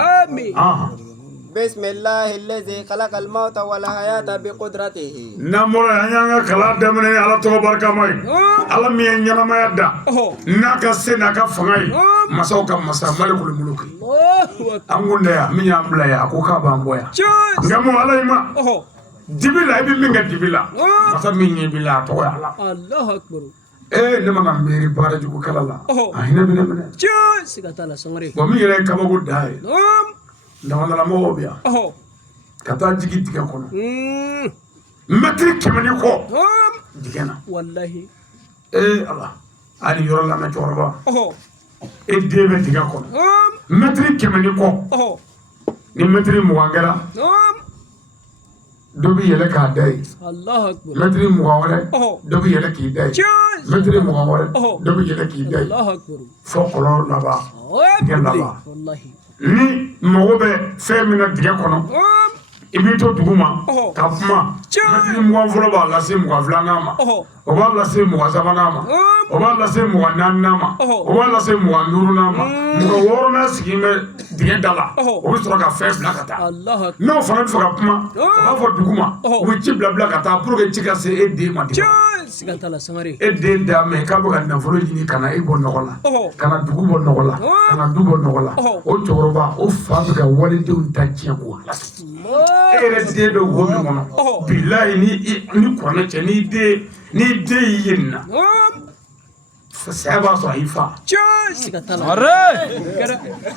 بسم الله الذي خلق الموت والحياة بقدرته نمر يانغا كلا دمني على تو بركاماي على مي نياما يدا ناكا سيناكا فغاي مساوكا مسا ملك الملوك امغونيا مي امبلا يا كوكا بامبويا غامو عليما ديبلا يبي ميغا ديبلا مسا مي نيبلا تو يالا الله اكبر نما ميري بارجو كلا لا هنا بنمنا سيغاتالا سمري ومي يري كابو داي ndamala mo bia kata jigi tigɛ kɔnɔ mɛtiri 100 kɔ digɛna wallahi ala ali yɔrɔ la mɛ cɛkɔrɔba den bɛ digɛ kɔnɔ mɛtiri 100 kɔ ni mɛtiri 20 kɛra dɔ bɛ yɛlɛ k'a da ye mɛtiri 20 wɛrɛ dɔ bɛ yɛlɛ k'i da ye mɛtiri 20 wɛrɛ dɔ bɛ yɛlɛ k'i da ye fɔ kɔlɔn laban digɛ laban ni mɔgɔ bɛ fɛn min na digɛ kɔnɔ i b'i to dugu ma ka kuma mɛtiri 20 fɔlɔ b'a lase 20 filanan ma o b'a lase 20 sabanan ma o b'a lase 20 naaninan ma o b'a lase 20 duurunan ma 20 wɔɔrɔnan sigilen bɛ digɛ da la o bɛ sɔrɔ ka fɛn bila ka taa n'o fana bɛ fɛ ka kuma o b'a fɔ dugu ma u bɛ ci bila ka taa pour que ci ka se e den ma digɛ e den da mɛ k'a bɛ ka nafolo ɲini ka na e bɔ nɔgɔ la ka na dugu bɔ nɔgɔ la ka na du bɔ nɔgɔ la o cɛkɔrɔba o fa bɛ ka waledenw ta tiɲɛ k'o lase e yɛrɛ den bɛ wo min kɔnɔ bilahi ni kuranɛ cɛ ni den y'i ye nin na saya b'a sɔrɔ a y'i fa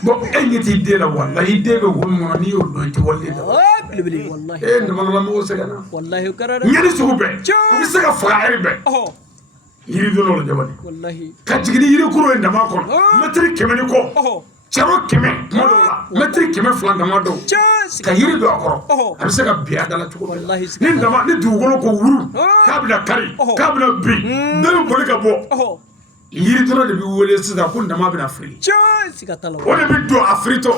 bon e ɲɛ t'i den la walahi i den bɛ wo min kɔnɔ n'i y'o dɔn i tɛ waliden da ndamalamɔgɔw sɛgɛnna ɲɛni sugu bɛɛ u bɛ se ka faga hɛri bɛɛ yiri dolo la jabani wallahi ka jigini yiri kuro en dama kono metri kemeni ko caro keme modo la metri keme flan dama do ka yiri do akoro abise ka biya dala chuko wallahi ni dama ni dugolo ko wuru ka bila kari ka bila bi be boli ka bo yiri dolo de bi wole sida ko dama bina fri sikatala wole bi do afrito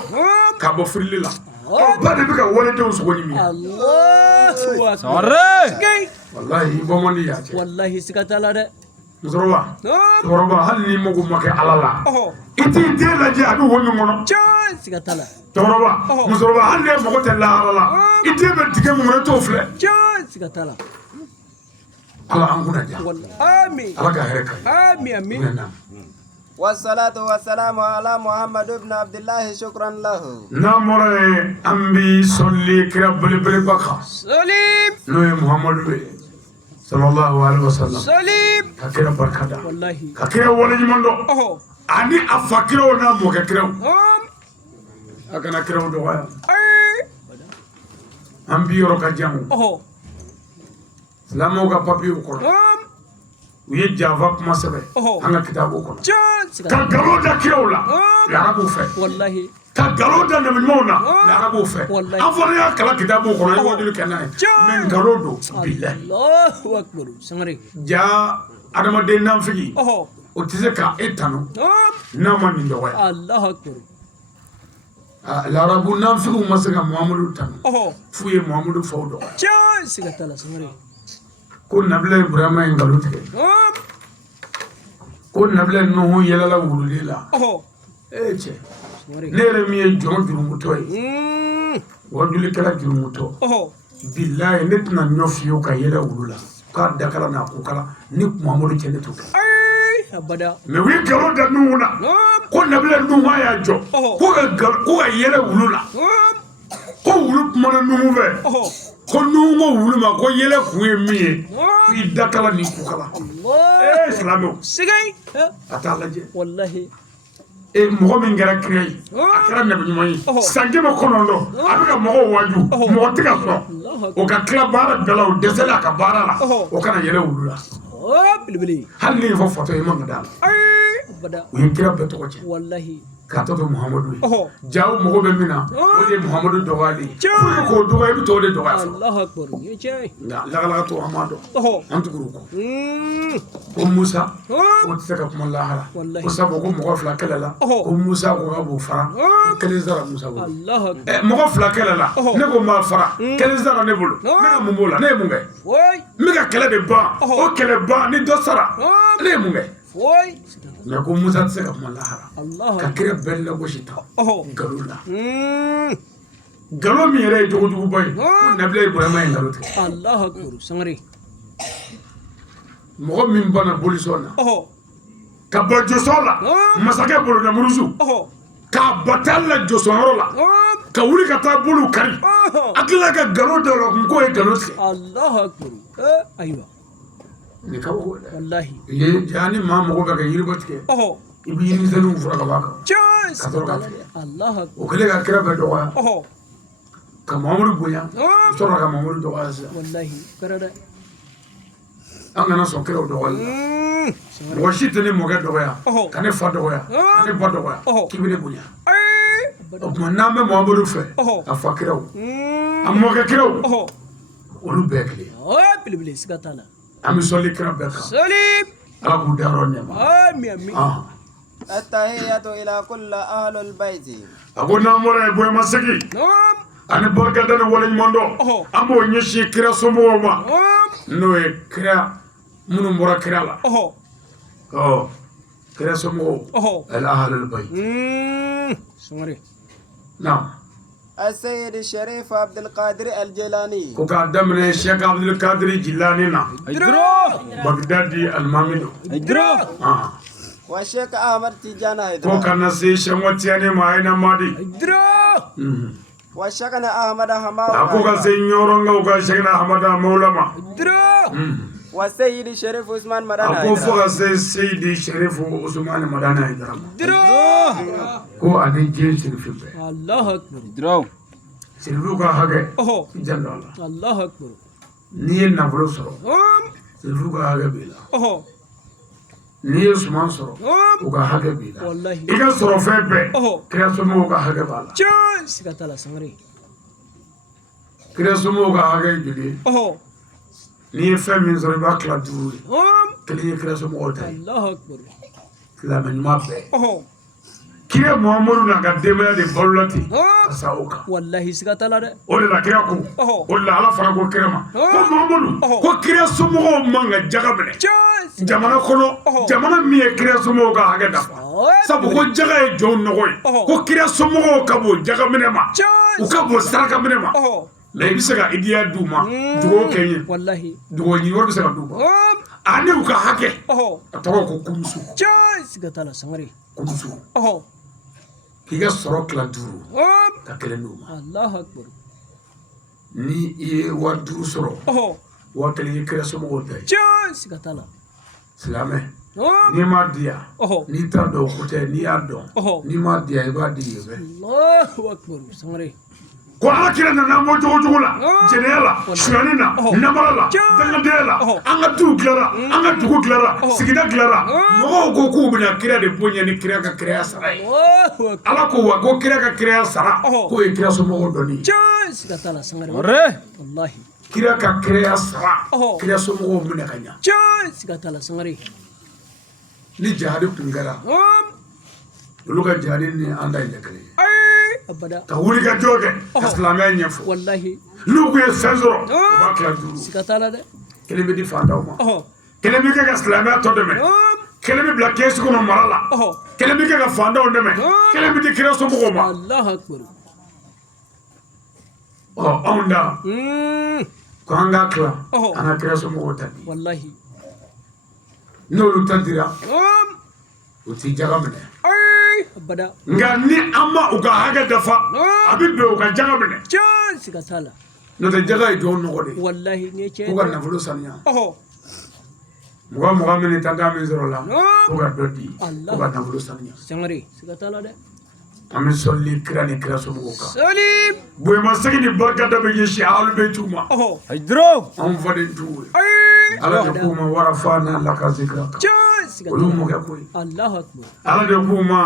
ka bo fri la ba de bi ka wole de usgo ni mi Allahu akbar Sore. wallahi bo moni ya wallahi sikatala de Zoroba hal ni mogu make alala iti de la je abi wonu mono sikatala Zoroba Zoroba hal ne mogo te la alala iti be dige mo to fle sikatala ala anguna ja amin ala ga hereka amin والصلاة والسلام على محمد بن عبد الله شكرا له namore ambi solli kirabul bil baka salim no Muhammad sallallahu alaihi wasallam salim kakira barkada wallahi kakira wala nyimondo ani afakira na mo kakira akana kira do waya ambi yoro ka jamu lamo ga papi ko uye java kuma sebe anga kitabu ko ka galo da kirawla la rabu fe wallahi ka galo da na mona la rabu fe afore ya kala kitabu ko na wajulu kenai men galo do billahi Allahu akbar sangare ja adama de nam figi o tise ka etano na man ni do waya Allahu akbar la rabu nam figi masaka muhammadu tan fuye muhammadu fawdo sikatala sangare ko nabla ibrahima en galo te ko nabla nuhu yelala wulila che nere mi jon jurumuto wajuli kala jurumuto billahi netna nyofiyo ka yela wulula ka dakala na ko kala ni muhammadu chene to abada me wi galo da nuuna ko nabla nuhu ya jo ko ga yela wulula ko wulu mana nuhu be ko nungo wuluma ko yele kuye miye fi dakala ni kukala islamo sigay atalaje wallahi mo min gara krey akara nabi nyumay sange ma konondo abika mo waju mo tika so o ka kla bara dala o desela ka bara la o kana yele wulula bilbili halli fo foto e mo ngada abada wi kira beto ko ci wallahi kato to muhammadu jaw mo be mina o de muhammadu dogali ko dogay bi to de dogay Allahu akbar yeche la to amado antu guruko ko musa o tsaka kuma lahara ko sabo ko mo fla kala la ko musa ko abu fara kale zara musa ko Allahu akbar mo fla kala la ne ko ma fara kale zara ne bulu ne ga mo bola ne mungai woy mi ga kala de ba o kala ba ni do sara ne mungai woy me ko musa tsaka kuma lahara Allah ka kire bella go shita galula galo mi yere jogo jogo bay nabla ibrahima en galo te Allahu akbar sangare mo min bana bolisona ka ba josola masake bolo na muruzu ka batalla josoro la ka wuri ka ta bulu kari akila ka galo de lo ko e galo te Allahu akbar aywa ni ka ko wallahi ye jani ma mo ga yirbatke ibi yiri zanu fura ka baka ka to ka Allahu o kele ka kira be do wa ka mamuru boya soro ka mamuru do wa wallahi karada angana so kira do wala mo shitene mo ga do ya kane fa do ya kane ba do ya kibine boya o manna me mamuru fe afa kira o ammo ga kira o olu be kile bilbili sikatala ami soli kira be ka salim abu daro ne ma amin التحية إلى كل أهل البيت abona mora boy masaki ani barka dana wala mondo amo nyeshi kira somo ma no e kira munu mora kira la kira somo al ahl al bayt sangare نعم السيد الشريف عبد القادر الجيلاني وقدم لي الشيخ عبد القادر الجيلاني بغدادي المامدو والشيخ أحمد تيجانا وكان سي شموتياني معينا مادي والشيخ أحمد حماو أكو سي نيورونغا وكان شيخ أحمد مولما والسيد الشريف عثمان مدانا أكو فوق سي سيد الشريف عثمان مدانا كو أدي جيل شريف الله أكبر شريفو كا حاجة جنة الله أكبر نيه نفلو سرو شريفو كا حاجة بيلا n'i ye suman sɔrɔ u ka hakɛ b'i la wallahi i ka sɔrɔ fɛn bɛɛ kira somɔgɔw ka hakɛ b'a la caa siga t'a la sangare kira somɔgɔw ka hakɛ ye joli ye n'i ye fɛn min sɔrɔ i b'a tila 5 ye kelen ye kira somɔgɔw ta ye allahu akbar silamɛ ɲuman bɛɛ kira muhamadu n'a ka denbaya de balola ten ka sa o kan wallahi siga t'a la dɛ o de la kira ko o de la ala fana ko kira ma ko muhamadu ko kira somɔgɔw man ka jaga minɛ jamana kɔnɔ jamana min ye kira somɔgɔw ka hakɛ dafa sabu ko jaga ye jɔnw nɔgɔ ye ko kira somɔgɔw ka bon jaga minɛ ma u ka bon saraka minɛ ma mɛ i bɛ se ka idiya d'u ma dugawu kɛ n ye dugawu ɲini wɛrɛ bɛ se ka d'u ma ani u ka hakɛ a tɔgɔ ko kumusu siga t'a la sangare kumusu k'i ka sɔrɔ tila 5 ka kelen d'u ma allahu akbar ni i ye 5 sɔrɔ 1 ye kira somɔgɔw ta ye siga t'a la silamɛ n'i m'a di yan n'i t'a dɔn ko tɛ n'i y'a dɔn n'i m'a di yan i b'a di yen fɛ allahu akbar sangare ko ala kira nana an bɔ jogo la jɛnɛya la suyani na namara la dangadenya la an ka duw dilara an ka dugu dilara sigida dilara mɔgɔw ko k'u bɛna kira de bonya ni kira ka kiraya sara ye ala ko wa ko kira ka kiraya sara k'o ye kira somɔgɔw dɔnni ye siga t'a la sangare wallahi kira ka kiraya sara kira somɔgɔw minɛ ka ɲa siga t'a la sangare ni jihadi tun kɛra olu ka jihadi ni an ta in tɛ kelen ye abada ka wuli ka jɔ kɛ ka silamɛya ɲɛfɔ wallahi n'u kun ye fɛn sɔrɔ u b'a tila 5 siga t'a la dɛ kelen bɛ di fantanw ma kelen bɛ kɛ ka silamɛya tɔ dɛmɛ kelen bɛ bila kɛsi kɔnɔ mara la kelen bɛ kɛ ka fantanw dɛmɛ kelen bɛ di kira somɔgɔw ma allahu akbar anw da ko an k'a tila an ka kira somɔgɔw ta di wallahi n'olu ta dira u t'i jaga minɛ abada nka ni an ma u ka hakɛ dafa a bɛ bɛn u ka jaga minɛ siga t'a la n'o tɛ jaga ye jɔn nɔgɔ de ye wallahi ni cɛ k'u ka nafolo sanuya mugan min ni tanta min sɔrɔ la k'u ka dɔ di k'u ka nafolo sanuya sangare siga t'a la dɛ an bɛ sɔli kira ni kira somɔgɔw kan sɔli bonyamasegin ni barika da bɛ ɲɛsin alu bɛ t'u ma anw faden t'u ye ala de k'u ma warafa n'a lakazikira kan olu mɔkɛ ko ye allahu akbar ala de k'u ma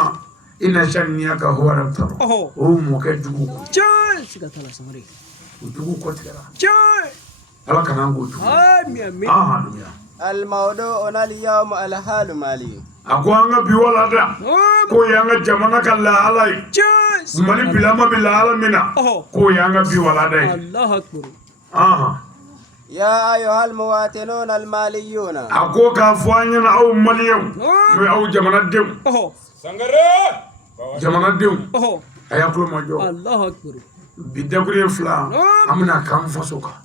ina shaniya ka hɔrɔn tɔrɔ o mɔkɛ jugu ko siga t'a la sangare o jugu kɔtigɛra ala kana an k'o jugu amin hanuya الموضوع اليوم الحال مالي a ko an ka bi wala da k'o y'an ka jamana ka lahala ye mali bilama bɛ lahala min na k'o y'an ka bi wala da ye allahu akbar يا أيها المواطنون الماليون a ko k'a fɔ an ɲɛna aw maliyɛnw n'o ye aw jamanadenw jamanadenw a y'a tulo majɔ allahu akbar bi dakuruɲɛ 2 an bɛna k'an faso kan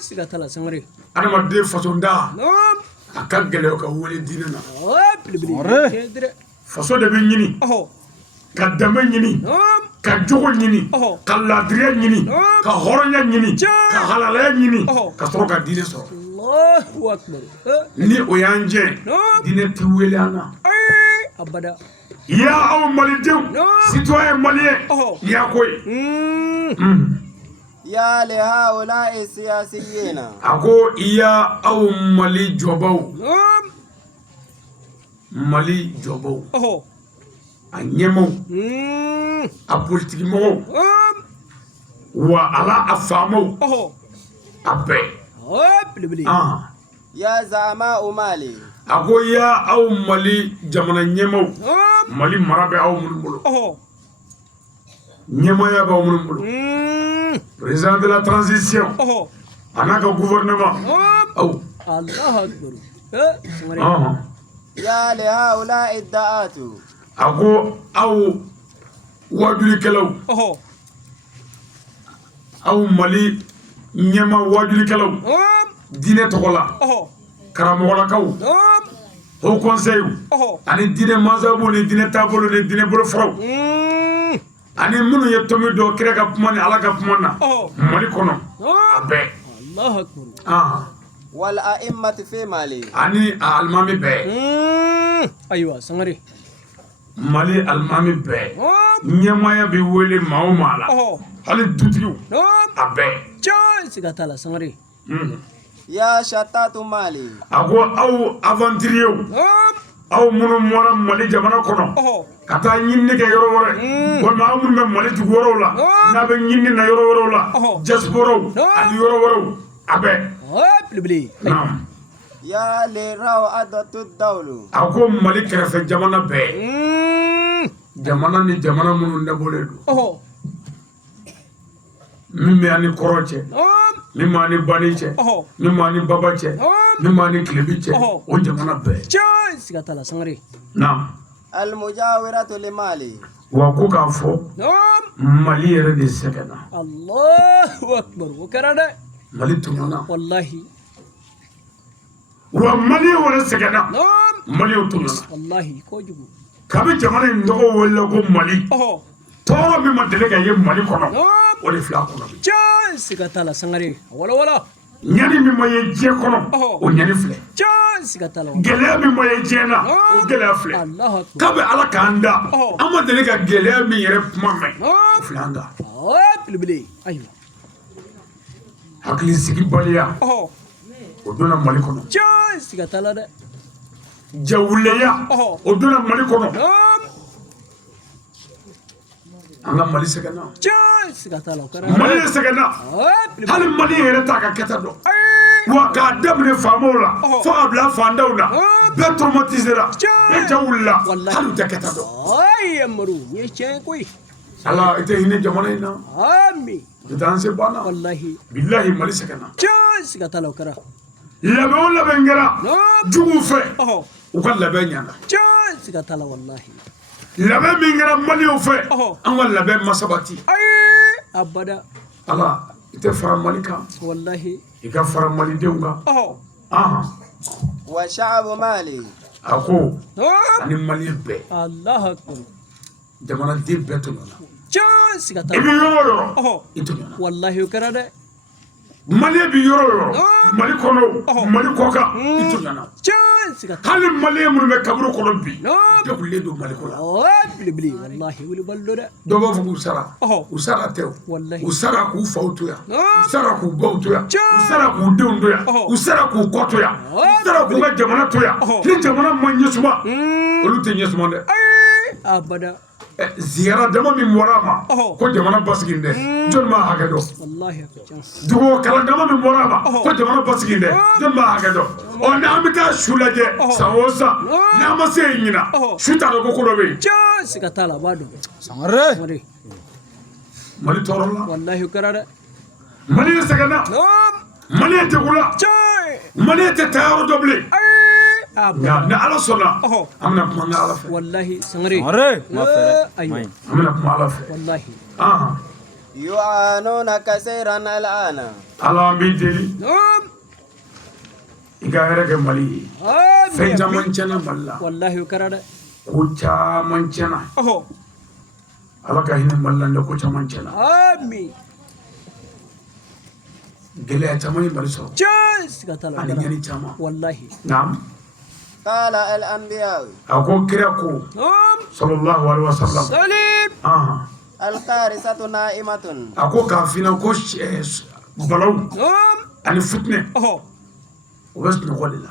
siga t'a la sangare adamaden faso da a ka gɛlɛn ka wele diinɛ na faso de bɛ ɲini ka danbe ɲini ka jogo ɲini ka laadiriya ɲini ka hɔrɔnya ɲini ka halalaya ɲini ka sɔrɔ ka diinɛ sɔrɔ allahu akbar ni o y'an jɛ diinɛ tɛ wele an na abada ya aw malidenw citoyen malien ya koyi يا لهؤلاء السياسيين a ko iya aw mali jɔbaw a ɲɛmaw a politikimɔgɔw wa ala a faamaw a bɛɛ يا زعماء مالي a ko ya aw mali jamana ɲɛmaw mali mara bɛ aw minnu bolo ɲɛmaya b'aw minnu bolo président de la transition a n'a ka gouvernement aw allahu akbar يا لهؤلاء الدعاة a ko aw wajulikɛlaw aw mali ɲɛma wajulikɛlaw diinɛ tɔgɔ la karamɔgɔlakaw haut conseil ani diinɛ mansabu ni diinɛ taabolo ni diinɛ bolofaraw ani minnu ye tomi dɔ kira ka kuma ni ala ka kuma na mali kɔnɔ a bɛɛ allahu akbar والأئمة في مالي ani a alimami bɛɛ ayiwa sangare mali alimami bɛɛ ɲɛmaya bɛ wele maa o maa la hali dutigiw a bɛɛ siga t'a la sangare يا شتات مالي a ko aw aventuriers aw minnu mɔna Mali jamana kɔnɔ ka taa ɲinini kɛ yɔrɔ wɛrɛ walima aw minnu bɛ Mali dugu wɛrɛw la n'a bɛ ɲinini na yɔrɔ wɛrɛw la diasporaw ani yɔrɔ wɛrɛw a bɛ naam يا لراو عدت الدولة a ko Mali kɛrɛfɛ jamana bɛɛ jamana ni jamana minnu dabɔlen don min bɛ ani kɔrɔ cɛ min bɛ ani bani cɛ min bɛ ani baba cɛ min bɛ ani tilebi cɛ o jamana bɛɛ naam المجاورة لمالي wa ko k'a fɔ Mali yɛrɛ de sɛgɛnna Allahu akbar o kɛra dɛ Mali tɔɲɔna wallahi wa Mali wɛrɛ sɛgɛnna Mali tɔɲɔna wallahi kojugu kabi jamana in tɔgɔ wele ko Mali tɔɔrɔ min ma deli ka ye Mali kɔnɔ o de filɛ a kɔnɔ siga t'a la Sangare wala wala ɲani min ma ye diɲɛ kɔnɔ o ɲani filɛ siga t'a la gɛlɛya min ma ye diɲɛ na o gɛlɛya filɛ kabi Ala k'an da an ma deli ka gɛlɛya min yɛrɛ kuma mɛn o filɛ an da belebele ayiwa hakili sigibaliya o donna Mali kɔnɔ siga t'a la dɛ jawuleya o donna Mali kɔnɔ an ka Mali sɛgɛnna siga t'a la o kɛra Mali de sɛgɛnna hali Mali yɛrɛ t'a ka kɛta dɔn wa k'a daminɛ faamaw la fo ka bila fandaw la bɛɛ traumatisera bɛɛ ja wulila hali u tɛ kɛta dɔn Yamaru ye tiɲɛ koyi Ala i tɛ hinɛ jamana in na amin i t'an se banna wallahi billahi Mali sɛgɛnna siga t'a la o kɛra labɛn o labɛn kɛra juguw fɛ u ka labɛn ɲana siga t'a la wallahi labɛn min kɛra Maliɲɛnw fɛ an ka labɛn ma sabati abada Ala i tɛ fara Mali kan wallahi i ka fara Malidenw kan وشعب مالي a ko ani Maliyɛn bɛɛ Allahu akbar jamanaden bɛɛ tɔɲɔna siga t'a i bɛ la yɔrɔ o yɔrɔ i tɔɲɔna wallahi o kɛra dɛ Maliyɛn bɛ yɔrɔ o yɔrɔ Mali kɔnɔ Mali kɔkan i tɔɲɔna siga t'a hali Maliyɛn minnu bɛ kaburu kɔnɔ bi bɛɛ kulilen don Mali ko la la belebele wallahi wuli balo dɛ dɔw b'a fɔ k'u sara u sara tɛ o wallahi u sara k'u faw to yan u sara k'u baw to yan u sara k'u denw to yan u sara k'u kɔ to yan u sara k'u ka jamana to yan ni jamana ma ɲɛsuma olu tɛ ɲɛsuma dɛ abada ziyara dama min bɔra a ma ko jamana basigin dɛ jɔn b'a hakɛ dɔn wallahi a ka ca dugu kalan dama min bɔra a ma ko jamana basigin dɛ jɔn b'a hakɛ dɔn n'an bɛ taa su lajɛ san o san n'an ma se yen ɲina su t'a dɔn ko ko dɔ bɛ yen siga t'a la a b'a dɔn Sangare Mali tɔɔrɔ la wallahi o kɛra dɛ Mali de sɛgɛnna Mali de tegula Mali tɛ taa yɔrɔ dɔ bilen nka ni Ala sɔnna an bɛna kuma ni Ala fɛ wallahi Sangare ma fɛrɛ ayiwa an bɛna kuma Ala fɛ wallahi يعانون كثيرا الآن Ala an b'i deli i ka hɛrɛ kɛ Mali ye fɛn caman tiɲɛna Mali la wallahi o kɛra dɛ ko caman tiɲɛna Ala ka hinɛ Mali la n tɛ ko caman tiɲɛna amin gɛlɛya caman ye Mali sɔrɔ siga t'a la ani ɲani caman wallahi naam قال الأنبياء a ko kira ko sallallahu alaihi wasallam salim الكارثة نائمة a ko k'a fina ko balaw ani fitinɛ o bɛ sunɔgɔ de la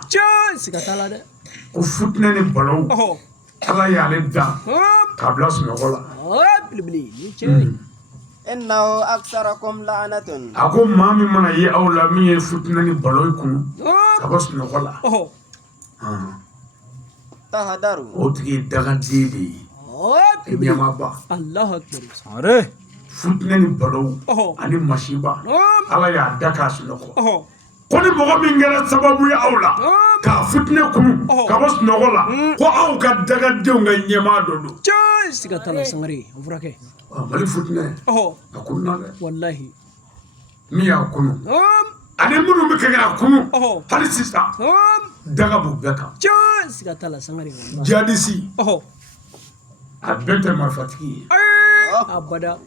siga t'a la dɛ ko fitinɛ ni balaw Ala y'ale dan k'a bila sunɔgɔ la belebele ni cɛ إنه أكثركم لعنة a ko maa min mana ye aw la min ye fitinɛ ni balaw ye kun ka bɔ sunɔgɔ la تهدروا o tigi ye dagaden de ye ɲɛmaaba Allahu akbar Sangare fitinɛ ni balaw ani masiba Ala y'a da k'a sunɔgɔ ko ni mɔgɔ min kɛra sababu ye aw la k'a fitinɛ kunu ka bɔ sunɔgɔ la ko aw ka dagadenw ka ɲɛmaa dɔ don siga t'a la Sangare o furakɛ Mali fitinɛ a kununa dɛ wallahi min y'a kunu ani minnu bɛ kɛ k'a kunu hali sisan daga b'u bɛɛ kan siga t'a la Sangare wallahi jadisi a bɛɛ tɛ marifatigi ye abada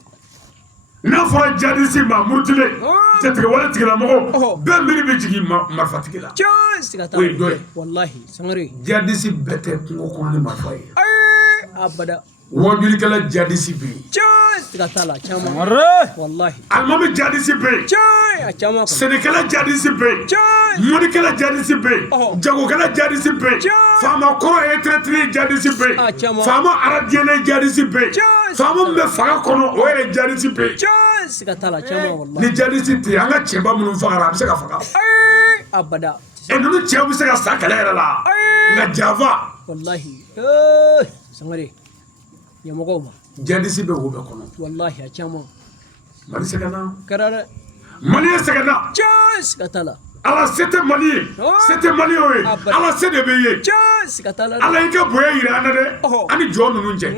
n'a fɔra jadisi maa murutilen jatigɛ wale tigilamɔgɔ bɛɛ miiri bɛ jigin marifatigi la siga t'a o ye dɔ la ye wallahi Sangare jadisi bɛɛ tɛ kungo kɔnɔ ni marifa ye abada wajulikɛla jadisi bɛ yen siga t'a la caman wallahi alimami jadisi bɛ yen cɛn a caman kɔni sɛnɛkɛla jadisi bɛ yen cɛn mɔnikɛla jadisi bɛ yen jagokɛla jadisi bɛ yen faama kɔrɔ retraité jadisi bɛ yen faama aradiyɛnɛ jadisi bɛ yen faama min bɛ fanga kɔnɔ o yɛrɛ jadisi bɛ yen cɛn siga t'a la caman wallahi ni jadisi tɛ yen an ka cɛba minnu fagara a bɛ se ka faga abada ninnu cɛw bɛ se ka sa kɛlɛ yɛrɛ la nka janfa wallahi sangare ɲɛmɔgɔw ma jadisi bɛ wo bɛɛ kɔnɔ wallahi a caman mali sɛgɛnna kɛra dɛ mali ye sɛgɛnna cɛn siga t'a la ala se tɛ mali ye se tɛ maliyɛnw ye ala se de bɛ ye cɛn siga t'a la dɛ ala y'i ka bonya yira an na dɛ ani jɔ ninnu cɛ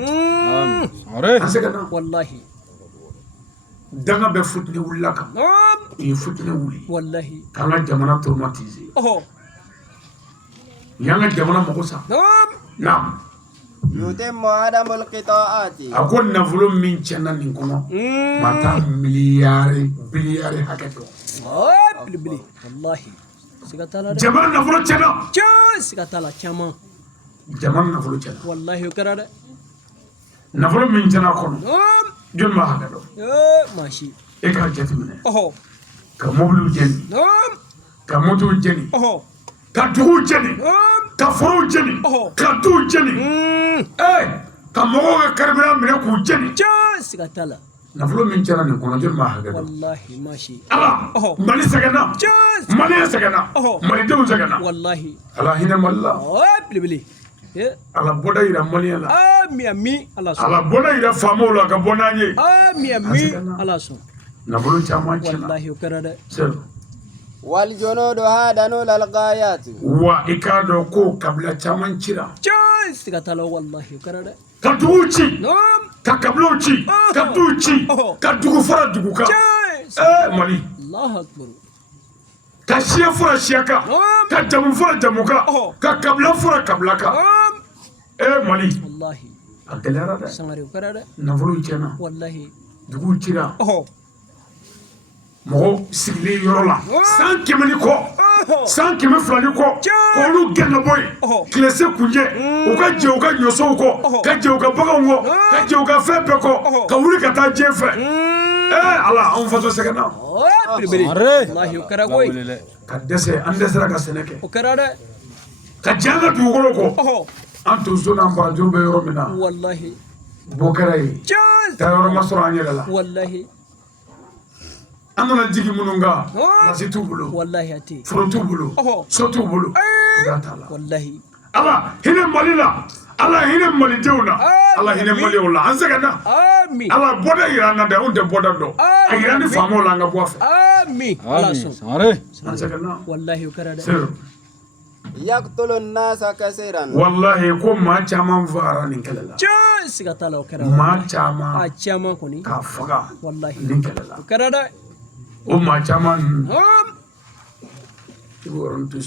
an sɛgɛnna wallahi danga bɛ futini wulila kan u ye futini wuli wallahi k'an ka jamana traumatiser u y'an ka jamana mago sa naam يتم عدم القطاعات a ko nafolo min tiɲɛna nin kɔnɔ ma taa miliyari biliyari hakɛ dɔn bilibili wallahi siga t'a la dɛ jamana nafolo tiɲɛna cɛn siga t'a la caman jamana nafolo tiɲɛna wallahi o kɛra dɛ nafolo min tiɲɛna a kɔnɔ jɔn b'a hakɛ dɔn maa si e k'a jateminɛ ka mobiliw jɛni ka motow jɛni ka duguw jɛni ka forow jɛni ka duw jɛni ka mɔgɔw ka carburant minɛ k'u jɛni cɛn siga t'a la nafolo min tiɲɛna nin kɔnɔ jɔn b'a hakɛ dɔn wallahi maa si ala mali sɛgɛnna maliyɛn sɛgɛnna malidenw sɛgɛnna wallahi ala hinɛ mali la bilibili ala bɔda yira maliyɛn la ami ami ala sɔn ala bɔda yira faamaw la ka bɔ n'an ye ami ami ala sɔn nafolo caman tiɲɛna wallahi o kɛra dɛ والجنود هادنوا للغايات wa i k'a dɔn ko kabila caman cira cɛn siga t'a la wallahi o kɛra dɛ ka duguw ci ka kabilaw ci ka duw ci ka dugu fara dugu kan mali allahu akbar ka siya fara siya kan ka jamu fara jamu kan ka kabila fara kabila kan mali wallahi a gɛlɛyara dɛ sangare o kɛra dɛ nafolow tiɲɛna wallahi duguw cira mɔgɔw sigilen yɔrɔ la san 100 ni kɔ san 200 ni kɔ k'olu gɛn ka bɔ yen tile se kunjɛ u ka jɛ u ka ɲɔsow kɔ ka jɛ u ka baganw kɔ ka jɛ u ka fɛn bɛɛ kɔ ka wuli ka taa diɲɛ fɛ ala anw faso sɛgɛnna wallahi o kɛra koyi ka dɛsɛ an dɛsɛra ka sɛnɛ kɛ o kɛra dɛ ka jɛ an ka dugukolo kɔ an tonso n'an barajuru bɛ yɔrɔ min na wallahi bɔ kɛra yen taa yɔrɔ ma sɔrɔ an yɛrɛ la wallahi an nana jigi minnu kan plasi t'u bolo wallahi a tɛ foro t'u bolo so t'u bolo cogoya t'a la wallahi ala hinɛ mali la ala hinɛ malidenw na ala hinɛ malidenw la an sɛgɛnna ala bɔda yira an na dɛ anw tɛ bɔda dɔn a yira ni faamaw la an ka bɔ a fɛ ala sɔn an sɛgɛnna wallahi o kɛra dɛ يقتل الناس كثيرا wallahi ko maa caman fagara nin kɛlɛ la cɛn siga t'a la o kɛra maa caman a caman kɔni k'a faga wallahi nin kɛlɛ la o kɛra dɛ o maa caman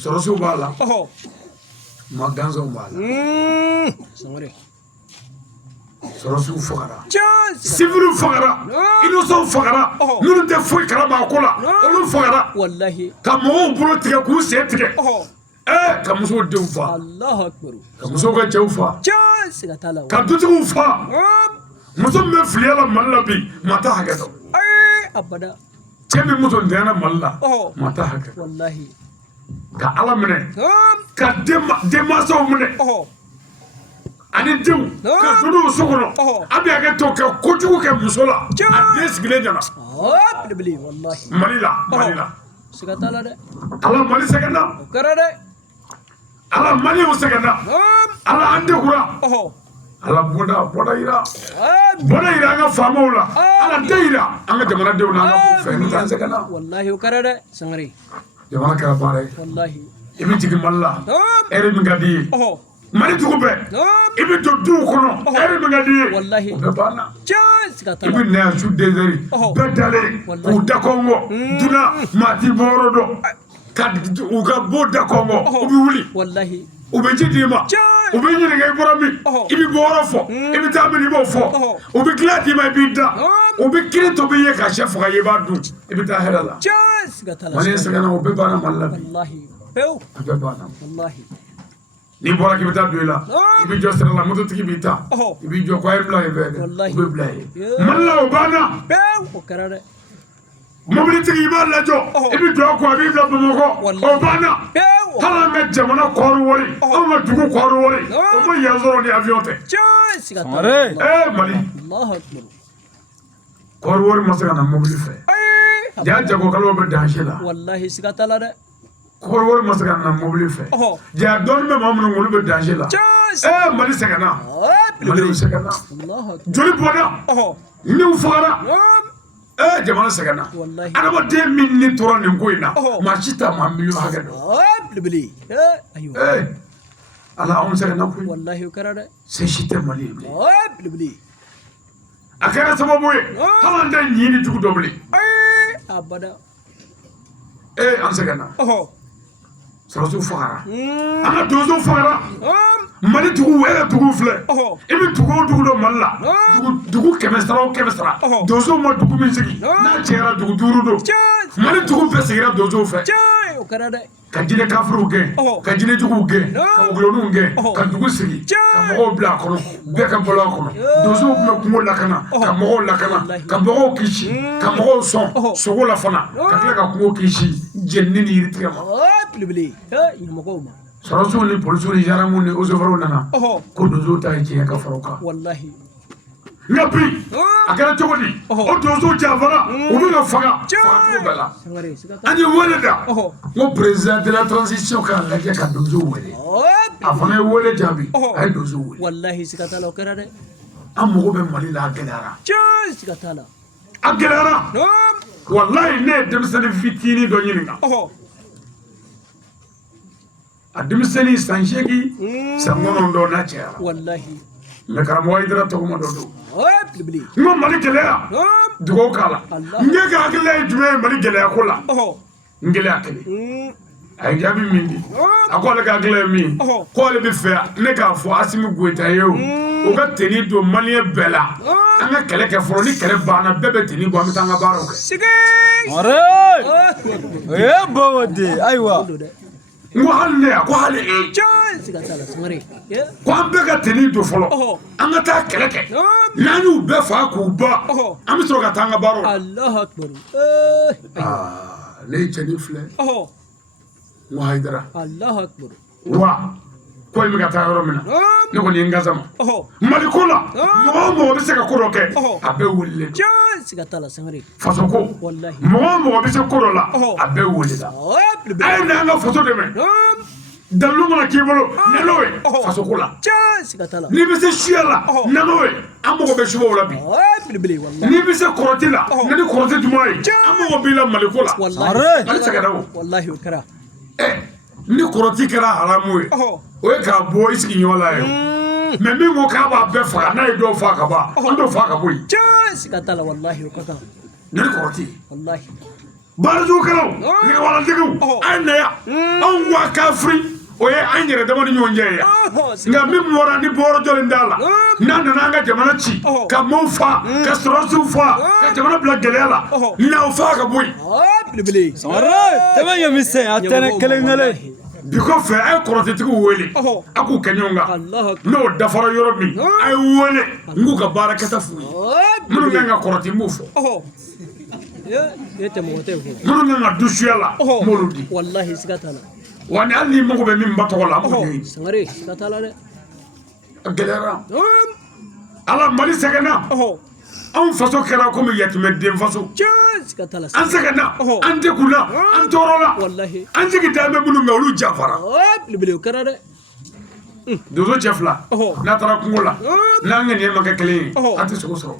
sɔrɔsiw b'a la maa gansanw b'a la sangare sɔrɔsiw fagara siviliw fagara innocents fagara minnu tɛ foyi kalama a ko la olu fagara wallahi ka mɔgɔw bolo tigɛ k'u sen tigɛ ka musow denw fa allahu akbar ka musow ka cɛw fa cɛn siga t'a la ka dutigiw fa muso min bɛ filiya la mali la bi maa t'a hakɛ dɔn abada cɛ min muso ntɛnɛna mali la maa t'a hakɛ dɔn wallahi ka ala minɛ ka denmansaw minɛ ani denw ka dunuw so kɔnɔ a bɛ hakɛ to ka kojugu kɛ muso la a den sigilen ɲɛna bilibili wallahi mali la siga t'a la dɛ ala mali sɛgɛnna o kɛra dɛ ala maliyɛnw sɛgɛnna ala an degura ala bɔda yira an ka faamaw la ala den yira an ka jamanadenw na an ka bɔ fɛ n'o tɛ an sɛgɛnna wallahi o kɛra dɛ sangare jamana kɛra baara ye wallahi i bɛ jigin mali la hɛrɛ min ka di ye mali dugu bɛɛ i bɛ don duw kɔnɔ hɛrɛ min ka di ye wallahi o bɛɛ banna cɛn siga t'a i la bɛ na yan su dezɛri bɛɛ dalen k'u da kɔngɔ dunan maa ti bɔ yɔrɔ dɔn u ka bɔ da kɔngɔ u bɛ wuli wallahi u bɛ ji d'i ma u bɛ ɲininka i bɔra min i bɛ bɔ yɔrɔ fɔ i bɛ taa min i b'o fɔ u bɛ tila d'i ma i b'i da u bɛ kiri tobi ye ka sɛ faga i b'a dun i bɛ taa hɛrɛ la cɛn siga t'a la mali sɛgɛnna o bɛɛ banna mali la bi wallahi pewu a bɛɛ banna wallahi ni bɔra k'i bɛ taa don i la i bɛ jɔ sira la mototigi b'i ta i b'i jɔ ko a ye bila i fɛ dɛ i bɛ bila ye mali la o banna o kɛra dɛ mobilitigi i b'a lajɔ i bɛ don a kɔ a b'i bila bamakɔ o banna hali an ka jamana kɔɔri wari anw ka dugu kɔɔri wari o ma yan sɔrɔ ni avion tɛ mali kɔɔri wari ma se ka na mobili fɛ jaa jagokɛlaw bɛ danger la wallahi siga t'a la dɛ kɔɔri wari ma se ka na mobili fɛ jaa dɔɔni bɛ maa minnu olu bɛ danger la mali sɛgɛnna mali sɛgɛnna joli bɔnna niw fagara jamana sɛgɛnna adamaden min ni tora nin ko in na maa si t'a maa miliyɔn hakɛ dɔn ala anw sɛgɛnna koyi wallahi o kɛra dɛ se si tɛ mali ye a kɛra sababu ye hali an tɛ ɲini dugu dɔ bilen abada an sɛgɛnna sɔrɔsiw fagara an ka donsow fagara mali dugu dugu filɛ i bɛ dugu o dugu dɔ mali la dugu 100 o 100 donsow ma dugu min sigi n'a cɛyara dugu 5 don mali dugu bɛɛ sigira donsow fɛ o kɛra dɛ ka jinɛ kafiriw gɛn ka jinɛjuguw gɛn ka wulonunw gɛn ka dugu sigi ka mɔgɔw bila a kɔnɔ bɛɛ ka balo a kɔnɔ donsow tun bɛ kungo lakana ka mɔgɔw lakana ka mɔgɔw kisi ka mɔgɔw sɔn sogo la fana ka tila ka kungo kisi jenini ni yiritigɛ ma sɔrɔsiw ni polisiw ni gendarmew ni eaux-et-forews nana ko donsow ta ye tiɲɛ ka fara o kan nka bi a kɛra cogo di o donsow janfara u bɛ ka faga fagacogo bɛɛ la an ye wele da ko président de la transition k'a lajɛ ka donsow wele a fana ye wele jaabi a ye donsow wele an mago bɛ mali la a gɛlɛyara a gɛlɛyara walayi ne ye denmisɛnnin fitinin dɔ ɲininka a denmisɛnnin san 8 san 9 n'a cɛyara mɛ karamɔgɔ Hayidara tɔgɔma dɔ don n ko mali gɛlɛya dugawu k'a la n ye ka hakilila ye jumɛn ye mali gɛlɛya ko la n gɛlɛya kelen a ye jaabi min di a ko ale ka hakilila ye min ko ale bɛ fɛ ne k'a fɔ Asimi Goyita ye o ka tenue don maliyɛn bɛɛ la an ka kɛlɛ kɛ fɔlɔ ni kɛlɛ banna bɛɛ bɛ tenue bɔ an bɛ taa an ka baaraw kɛ o ye bawo de ayiwa n ko hali ne ko hali ko an bɛɛ ka tenue don fɔlɔ an ka taa kɛlɛ kɛ n'an y'u bɛɛ faga k'u ban an bɛ sɔrɔ ka taa an ka baaraw la ne ye cɛnin filɛ n ko Hayidara wa ko in bɛ ka taa yɔrɔ min na ne kɔni ye n gazama mali ko la mɔgɔ o mɔgɔ bɛ se ka ko dɔ kɛ a bɛɛ wililen faso ko mɔgɔ o mɔgɔ bɛ se ko dɔ la a bɛɛ wilila a ye n'an ka faso dɛmɛ dalu mana k'i bolo nano ye faso ko la n'i bɛ se siya la nano ye an mago bɛ subaw la bi n'i bɛ se kɔrɔti la na ni kɔrɔti jumɛn ye an mago b'i la mali ko la mali sɛgɛnna o ni kɔrɔti kɛra haramu ye o ye k'a bɔ i sigiɲɔgɔn la ye mɛ min ko k'a b'a bɛɛ faga n'a ye dɔw faga ka ban an t'o faga ka bɔ yen ni kɔrɔti baarazugukɛlaw nɛgɛwalantigiw a ye na yan anw ko a kafiri o ye an yɛrɛ dama ni ɲɔgɔn cɛ ye nka min bɔra ni bɔrɔ jɔlen t'a la n'a nana an ka jamana ci ka maaw fa ka sɔrɔsiw fa ka jamana bila gɛlɛya la n'aw faga ka bɔ yen tɛmɛ ye misɛn a tɛnɛ kelen-kelen bi kɔfɛ a ye kɔrɔtɛtigiw wele a k'u kɛ ɲɔgɔn kan n'o dafara yɔrɔ min a ye wele n k'u ka baarakɛta f'u ye minnu kan ka kɔrɔti n b'o fɔ minnu kan ka du suya la n b'olu di wa ni hali n'i mago bɛ min ba tɔgɔ la an b'o ɲɛɲini a gɛlɛyara ala mali sɛgɛnna anw faso kɛra komi yatimɛden faso an sɛgɛnna an degunna an tɔɔrɔla an jigi dalen bɛ minnu mɛ olu janfara donso cɛ 2 n'a taara kungo la n'an ŋaniya ma kɛ kelen ye an tɛ sogo sɔrɔ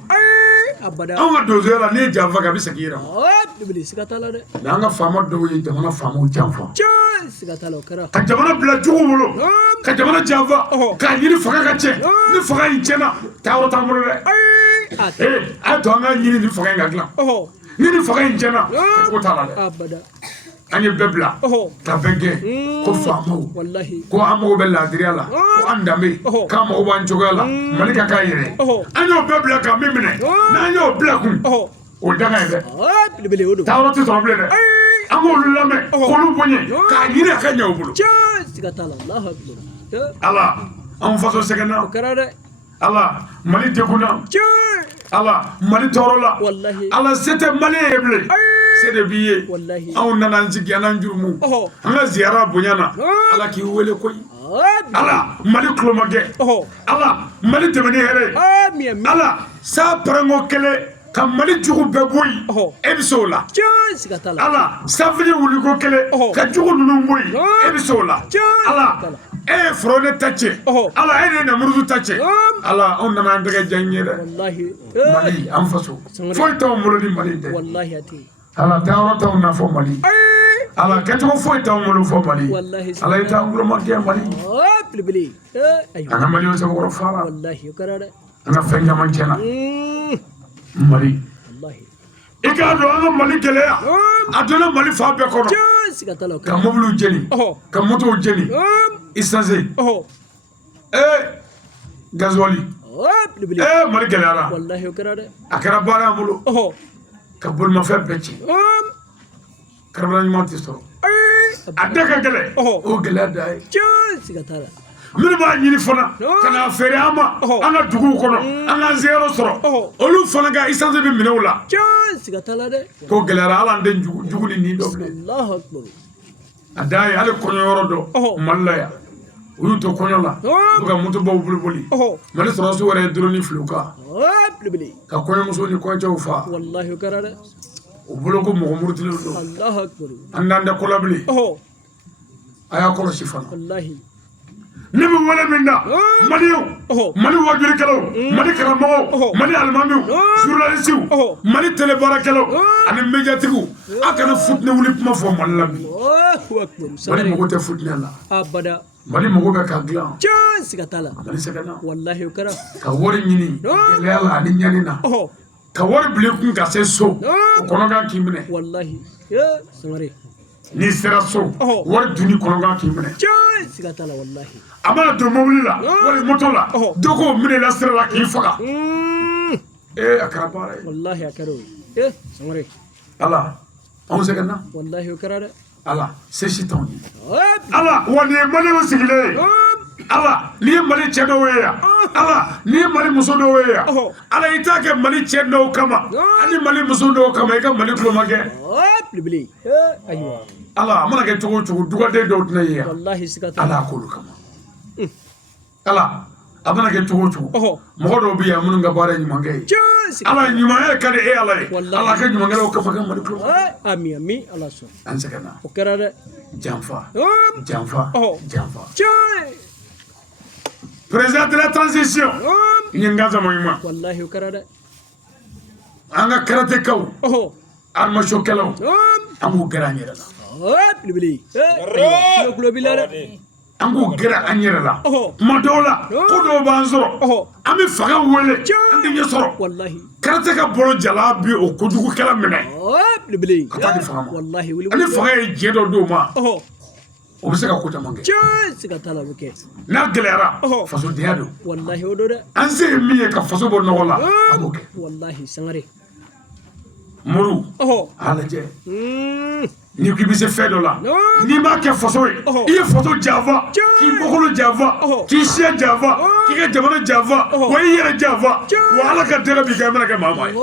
anw ka donsoya la n'i ye janfa kɛ a bɛ segin i yɛrɛ ma mɛ an ka faama dɔw ye jamana faamaw janfa ka jamana bila juguw bolo ka jamana janfa k'a ɲini fanga ka tiɲɛ ni fanga in tiɲɛna taayɔrɔ t'an bolo dɛ a to an ka ɲini ni fanga in ka dilan ni ni fanga in tiɲɛna kɛcogo t'a la dɛ an ye bɛɛ bila ka bɛn gɛn ko faamaw ko an mago bɛ laadiriya la ko an danbe k'an mago b'an cogoya la mali ka k'a yɛrɛ an y'o bɛɛ bila ka min minɛ n'an y'o bila kun o danga ye dɛ taayɔrɔ tɛ sɔrɔ bilen dɛ an k'olu lamɛn k'olu bonya k'a ɲini a ka ɲɛ u bolo ala an faso sɛgɛnna ala mali degunna ala mali tɔɔrɔ la ala se tɛ mali ye bilen se de b'i ye anw nana an sigi an jurumu an ka ziyara bonyana ala k'i wele koyi ala mali kulomakɛ ala mali tɛmɛni hɛrɛ ala sa parango kelen ka mali jugu bɛɛ bɔ yen e bɛ se o la ala sanfili wuliko kelen ka jugu ninnu bɔ yen e bɛ se o la ala e ye foro ne ta cɛ ala e de ye namuruzu ta cɛ ala anw nana an tɛgɛ ja ɲɛ dɛ mali an faso foyi t'anw bolo ni mali tɛ ala taayɔrɔ t'anw na fɔ mali ala kɛcogo foyi t'anw bolo fɔ mali ala i t'an kulomakɛ mali an ka maliw sɛbɛkɔrɔ fara an ka fɛn caman tiɲɛna mali i k'a dɔn an ka mali gɛlɛya a donna mali fan bɛɛ kɔnɔ ka mobiliw jeni ka motow jeni essence gasoil mali gɛlɛyara a kɛra baara y'an bolo ka bolimafɛn bɛɛ ci karabara ɲuman tɛ sɔrɔ a da ka gɛlɛ o gɛlɛya da ye minnu b'a ɲini fana ka na feere an ma an ka duguw kɔnɔ an ka zeyɔrɔ sɔrɔ olu fana ka essence bɛ minɛw la ko gɛlɛyara hali an tɛ jugu ni nin dɔ bilen a da ye hali kɔɲɔyɔrɔ dɔ mali la yan u y'u to kɔɲɔ la u ka motobaw boliboli mali sɔrɔsiw wɛrɛ ye drone fili u kan ka kɔɲɔmuso ni kɔɲɔcɛw fa u bolo ko mɔgɔ murutilenw don an n'an tɛ ko la bilen a y'a kɔlɔsi fana ne bɛ wele min na maliɲɛw mali wajurikɛlaw mali karamɔgɔw mali alimamiw journalisiw mali telebaarakɛlaw ani médiatigiw a kana futinɛ wuli kuma fɔ mali la bi mali mago tɛ futinɛ la mali mago bɛ ka dilan mali sɛgɛnna ka wari ɲini gɛlɛya la ani ɲani na ka wari bilen kun ka se so o kɔnɔkan k'i minɛ n'i sera so wari dunni kɔnɔkan k'i minɛ a mana don mobili la wali moto la dɔ k'o minɛ la sira la k'i faga a kɛra baara ye ala anw sɛgɛnna ala se si t'anw ye ala wa nin ye maliw sigilen ye ala n'i ye mali cɛ dɔw ye yan ala n'i ye mali muso dɔw ye yan ala i t'a kɛ mali cɛ dɔw kama ani mali muso dɔw kama i ka mali kulomakɛ ala a mana kɛ cogo o cogo dugaden dɔw tɛna ye yan ala k'olu kama ala a mana kɛ cogo o cogo mɔgɔ dɔw bɛ yan minnu ka baara ye ɲumankɛ ye ala ɲumanya ka di e ala ye ala ka ɲumankɛlaw kafa kɛ mali kulomakɛ an sɛgɛnna janfa janfa janfa président de la transition n ye n ka sama ɲuman an ka karatekaw armachokɛlaw an b'u gɛrɛ an yɛrɛ la an k'u gɛrɛ an yɛrɛ la tuma dɔw la ko dɔw b'an sɔrɔ an bɛ fanga wele an tɛ ɲɛ sɔrɔ karate ka bolo jala bi o kojugukɛla minɛ ka taa di fanga ma ani fanga ye diɲɛ dɔ d'o ma o bɛ se ka ko caman kɛ n'a gɛlɛyara fasodenya don an se ye min ye ka faso bɔ nɔgɔ la an b'o kɛ muru a lajɛ n'i k'i bɛ se fɛn dɔ la n'i m'a kɛ faso ye i ye faso janfa k'i bɔkolo janfa k'i siya janfa k'i ka jamana janfa wa i yɛrɛ janfa wa ala ka dɛgɛ b'i kan i mana kɛ maa maa ye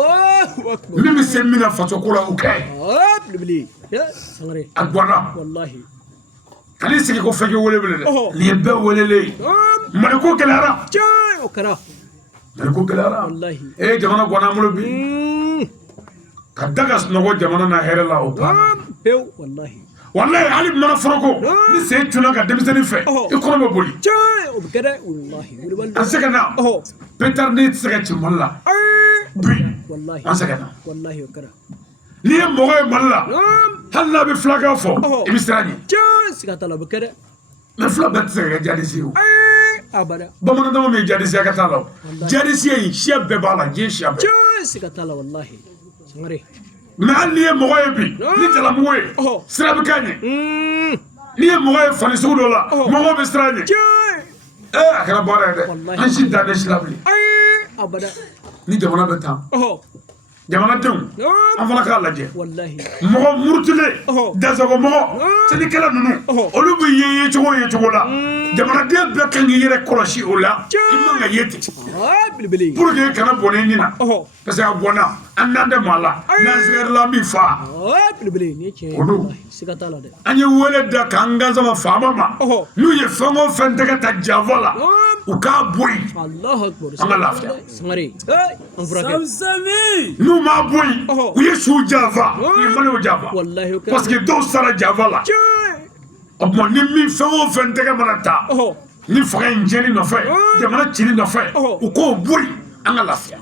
min bɛ se min na faso ko la o kɛ a guanna kan'i sigi ko fɛn kɛ wele wele dɛ nin ye bɛɛ welelen ye mali ko gɛlɛyara mali ko gɛlɛyara jamana guanna an bolo bi ka da ka sunɔgɔ jamana na hɛrɛ la o banna wallahi hali mana foroko ni sen cunna ka denmisɛnnin fɛ i kɔnɔ bɛ boli an sɛgɛnna petar n'i tɛ se ka ci mali la bi an sɛgɛnna n'i ye mɔgɔ ye mali la hali n'a bɛ filakan fɔ i bɛ siran ɲɛ mɛ fila bɛɛ tɛ se ka kɛ jadisi ye o bamanandenw bɛ jadisiya ka t'a la o jadisiya in siya bɛɛ b'a la diɲɛ siya bɛɛ mɛ hali n'i ye mɔgɔ ye bi ni jalamugu ye sira bɛ k'a ɲɛ n'i ye mɔgɔ ye fani sugu dɔ la mɔgɔw bɛ siran ɲɛ a kɛra baara ye dɛ an si dan tɛ si la bilen ni jamana bɛ tan jamanadenw an fana k'a lajɛ mɔgɔ murutilen dansɔgɔ mɔgɔ cɛnikɛla ninnu olu bɛ ye cogo la jamanaden bɛɛ kan k'i yɛrɛ kɔlɔsi o la i man ka ye ten pour que kana bɔnɛ nin na parce que a bɔnna an n'an tɛ maa la n'an sigɛrɛla an b'i fa o don an ye wele da k'an gansama faama ma n'u ye fɛn o fɛn tɛgɛ ta janfa la u k'a bɔ yen an ka lafiya n'u m'a bɔ yen u ye suw janfa u ye maliw janfa parce que dɔw sara janfa la o tuma ni min fɛn o fɛn tɛgɛ mana ta ni faga in tiɲɛni nɔfɛ jamana cili nɔfɛ u k'o bɔ yen an ka lafiya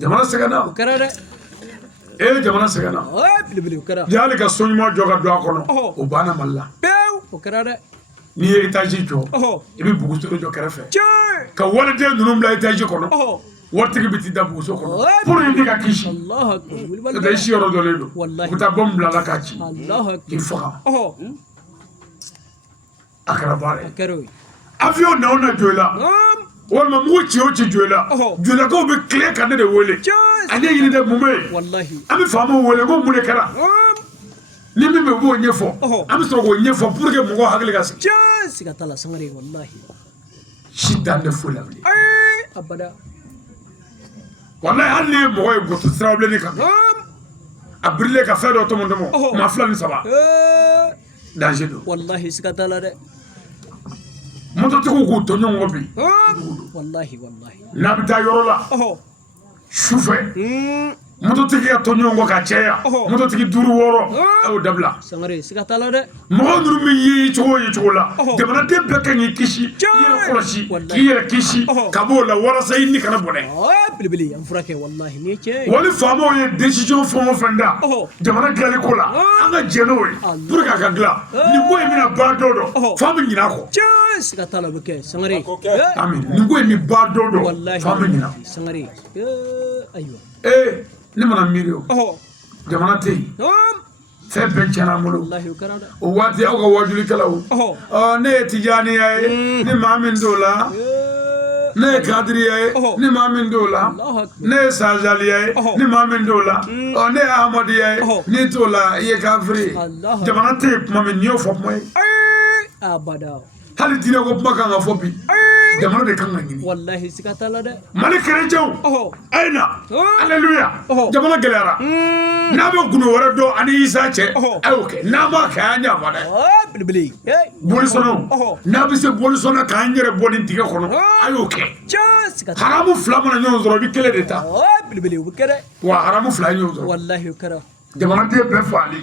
jamana sɛgɛnna jamana sɛgɛnna hali ka so ɲuman jɔ ka don a kɔnɔ o banna mali la n'i ye étage jɔ i bɛ bugusolo jɔ kɛrɛfɛ ka waliden ninnu bila étage kɔnɔ waritigi bɛ t'i da buguso kɔnɔ pour que ka kisi n'o tɛ i si yɔrɔ dɔlen don u bɛ taa bɔmu bila la k'a ci k'i faga a kɛra baara ye avion na o na jɔ i la walima mugu ci o ci jɔ i la jɔlakaw bɛ tile ka ne de wele a ne ɲini dɛ mun bɛ yen an bɛ faamaw wele ko mun de kɛra ni min bɛ b'o ɲɛfɔ an bɛ sɔrɔ k'o ɲɛfɔ pour que mɔgɔw hakili ka sigi si dan tɛ foyi la bilen wallahi hali ni ye mɔgɔ ye goto sirabilenni kan a birilen ka fɛn dɔ tɔmɔtɔmɔ maa 2 ni 3 danger don mototigiw k'u tɔɲɔgɔn kɔ bi n'a bɛ taa yɔrɔ la sufɛ mototigi ka tɔɲɔgɔn kɔ ka caya mototigi 5 6 a y'o dabila mɔgɔ ninnu bɛ ye cogo la jamanaden bɛɛ kan k'i kisi i yɛrɛ kɔlɔsi k'i yɛrɛ kisi ka b'o la walasa i ni kana bɔnɛ wali faamaw ye décision fɛn o fɛn da jamana dilanni ko la an ka jɛ n'o ye pour que a ka dilan nin ko in bɛna ban don dɔ f'an bɛ ɲinɛ a kɔ ami nin ko in bɛ ban don dɔ f'an bɛ ɲinɛ ne mana miiri o jamana tɛ yen fɛn bɛɛ tiɲɛna an bolo o waati aw ka wajulikɛlaw ne ye tijaniya ye ni maa min t'o la ne ye kadiriya ye ni maa min t'o la ne ye sanzaliya ye ni maa min t'o la ne ye ahmadiya ye ni t'o la i ye kafiri jamana tɛ yen kuma min n'i y'o fɔ kuma ye hali diinɛ ko kuma kan ka fɔ bi jamana de kan ka ɲini mali kɛrɛjɛw a ye na aleluya jamana gɛlɛyara n'a bɛ gundo wɛrɛ dɔn ani isa cɛ a y'o kɛ n'a m'a kɛ an ɲa dɛ bolisɔnnaw n'a bɛ se bolisɔnna k'an yɛrɛ bɔ nin dingɛ kɔnɔ a y'o kɛ haramu 2 mana ɲɔgɔn sɔrɔ i bɛ 1 de ta wa haramu 2 ye ɲɔgɔn sɔrɔ jamanaden bɛɛ fagali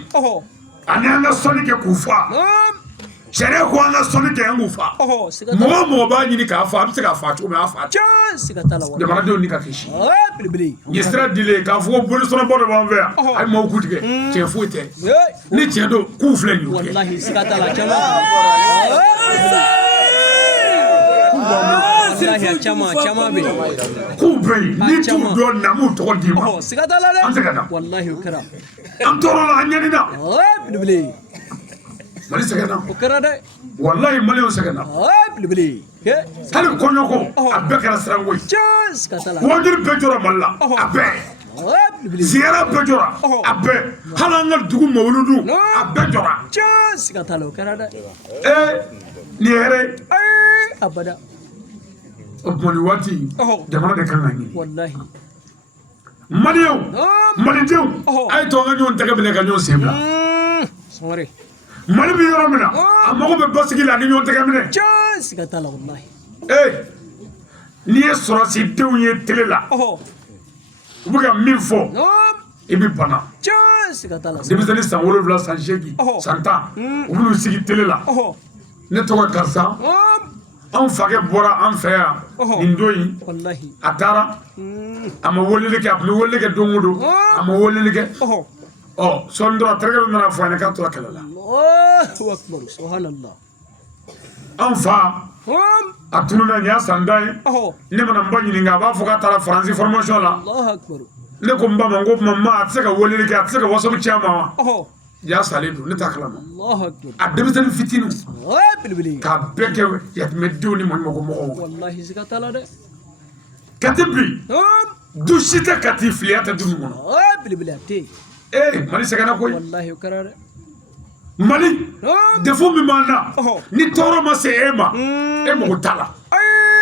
ani an ka sɔnni kɛ k'u fa sariya ko an ka sɔnni kɛ an k'u fa mɔgɔ o mɔgɔ b'a ɲini k'a fa a bɛ se k'a fa cogo min a fa jamanadenw ni ka kisi nin ye sira dilen k'a fɔ ko bolisɔnnabɔ dɔ b'an fɛ yan a ye maaw ku tigɛ tiɲɛ foyi tɛ ni tiɲɛ don k'u filɛ nin ye k'u bɛ yen ni t'u dɔn na m'u tɔgɔ d'i ma an tɛ ka na an tɔɔrɔ la an ɲɛnina mali sɛgɛnna wallahi maliw sɛgɛnna hali kɔɲɔko a bɛɛ kɛra siranko ye wajiri bɛɛ jɔra mali la a bɛɛ ziyara bɛɛ jɔra a bɛɛ hali an ka dugu mawuludu a bɛɛ jɔra nin ye hɛrɛ o tuma nin waati jamana de kan ka ɲini malidenw a ye to an ka ɲɔgɔn tɛgɛ minɛ ka ɲɔgɔn sen bila mali bɛ yɔrɔ min na a mago bɛ basigi la ni ɲɔgɔn tɛgɛ minɛ n'i ye sɔrɔsidenw ye tele la u bɛ ka min fɔ i bɛ bana denmisɛnnin san 7 san 8 san 10 u b'u sigi tele la ne tɔgɔ karisa anw fakɛ bɔra an fɛ yan nin don in a taara a ma weleli kɛ a tun bɛ weleli kɛ don o don a ma weleli kɛ sɔɔni dɔrɔn terikɛ dɔ nana fɔ a ɲɛna k'a tora kɛlɛ la an fa a tununa nin y'a san 10 ye ne mana n ba ɲininka a b'a fɔ k'a taara faransi formation la ne ko n ba ma n ko tuma ma a tɛ se ka weleli kɛ a tɛ se ka wasabu ci a ma wa ja salen don ne t'a kalama a denmisɛnnin fitinin k'a bɛɛ kɛ yatimɛdenw ni maɲumako mɔgɔw kati bi du si tɛ kati filiya tɛ du min kɔnɔ mali sɛgɛnna koyi Mali defo min b'an na ni tɔɔrɔ ma se e ma e mago t'a la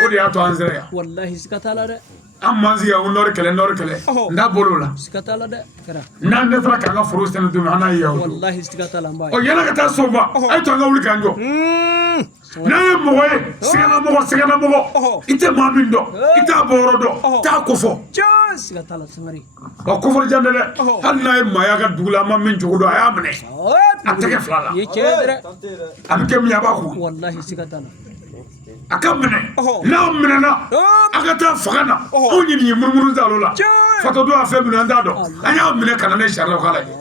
o de y'a to an sera yan wallahi siga t'a la dɛ an man sigi ka nɔri kɛlɛ n'a bolo la siga t'a la dɛ kɛra n'an dɛsɛra k'an ka foro sɛnɛ don min an n'a ye yan wallahi siga t'a la n b'a o yɛlɛ ka taa soba a ye to an ka wuli k'an jɔ n'an ye mɔgɔ ye sɛgɛnna mɔgɔ i tɛ maa min dɔn i t'a bɔyɔrɔ dɔn t'a kofɔ siga t'a la Sangare o kofɔli jan dɛ hali n'a ye maaya ka dugu la an ma min cogo dɔn a y'a minɛ a tɛgɛ fila la ye tiɲɛ dɛ a bɛ kɛ min a b'a kun wallahi siga t'a la a ka minɛ n'aw minɛna a ka taa fanga na anw ye nin ye munumunu t'a la fatɔ don a fɛn minɛ an t'a dɔn an y'a minɛ ka na ne sariya k'a lajɛ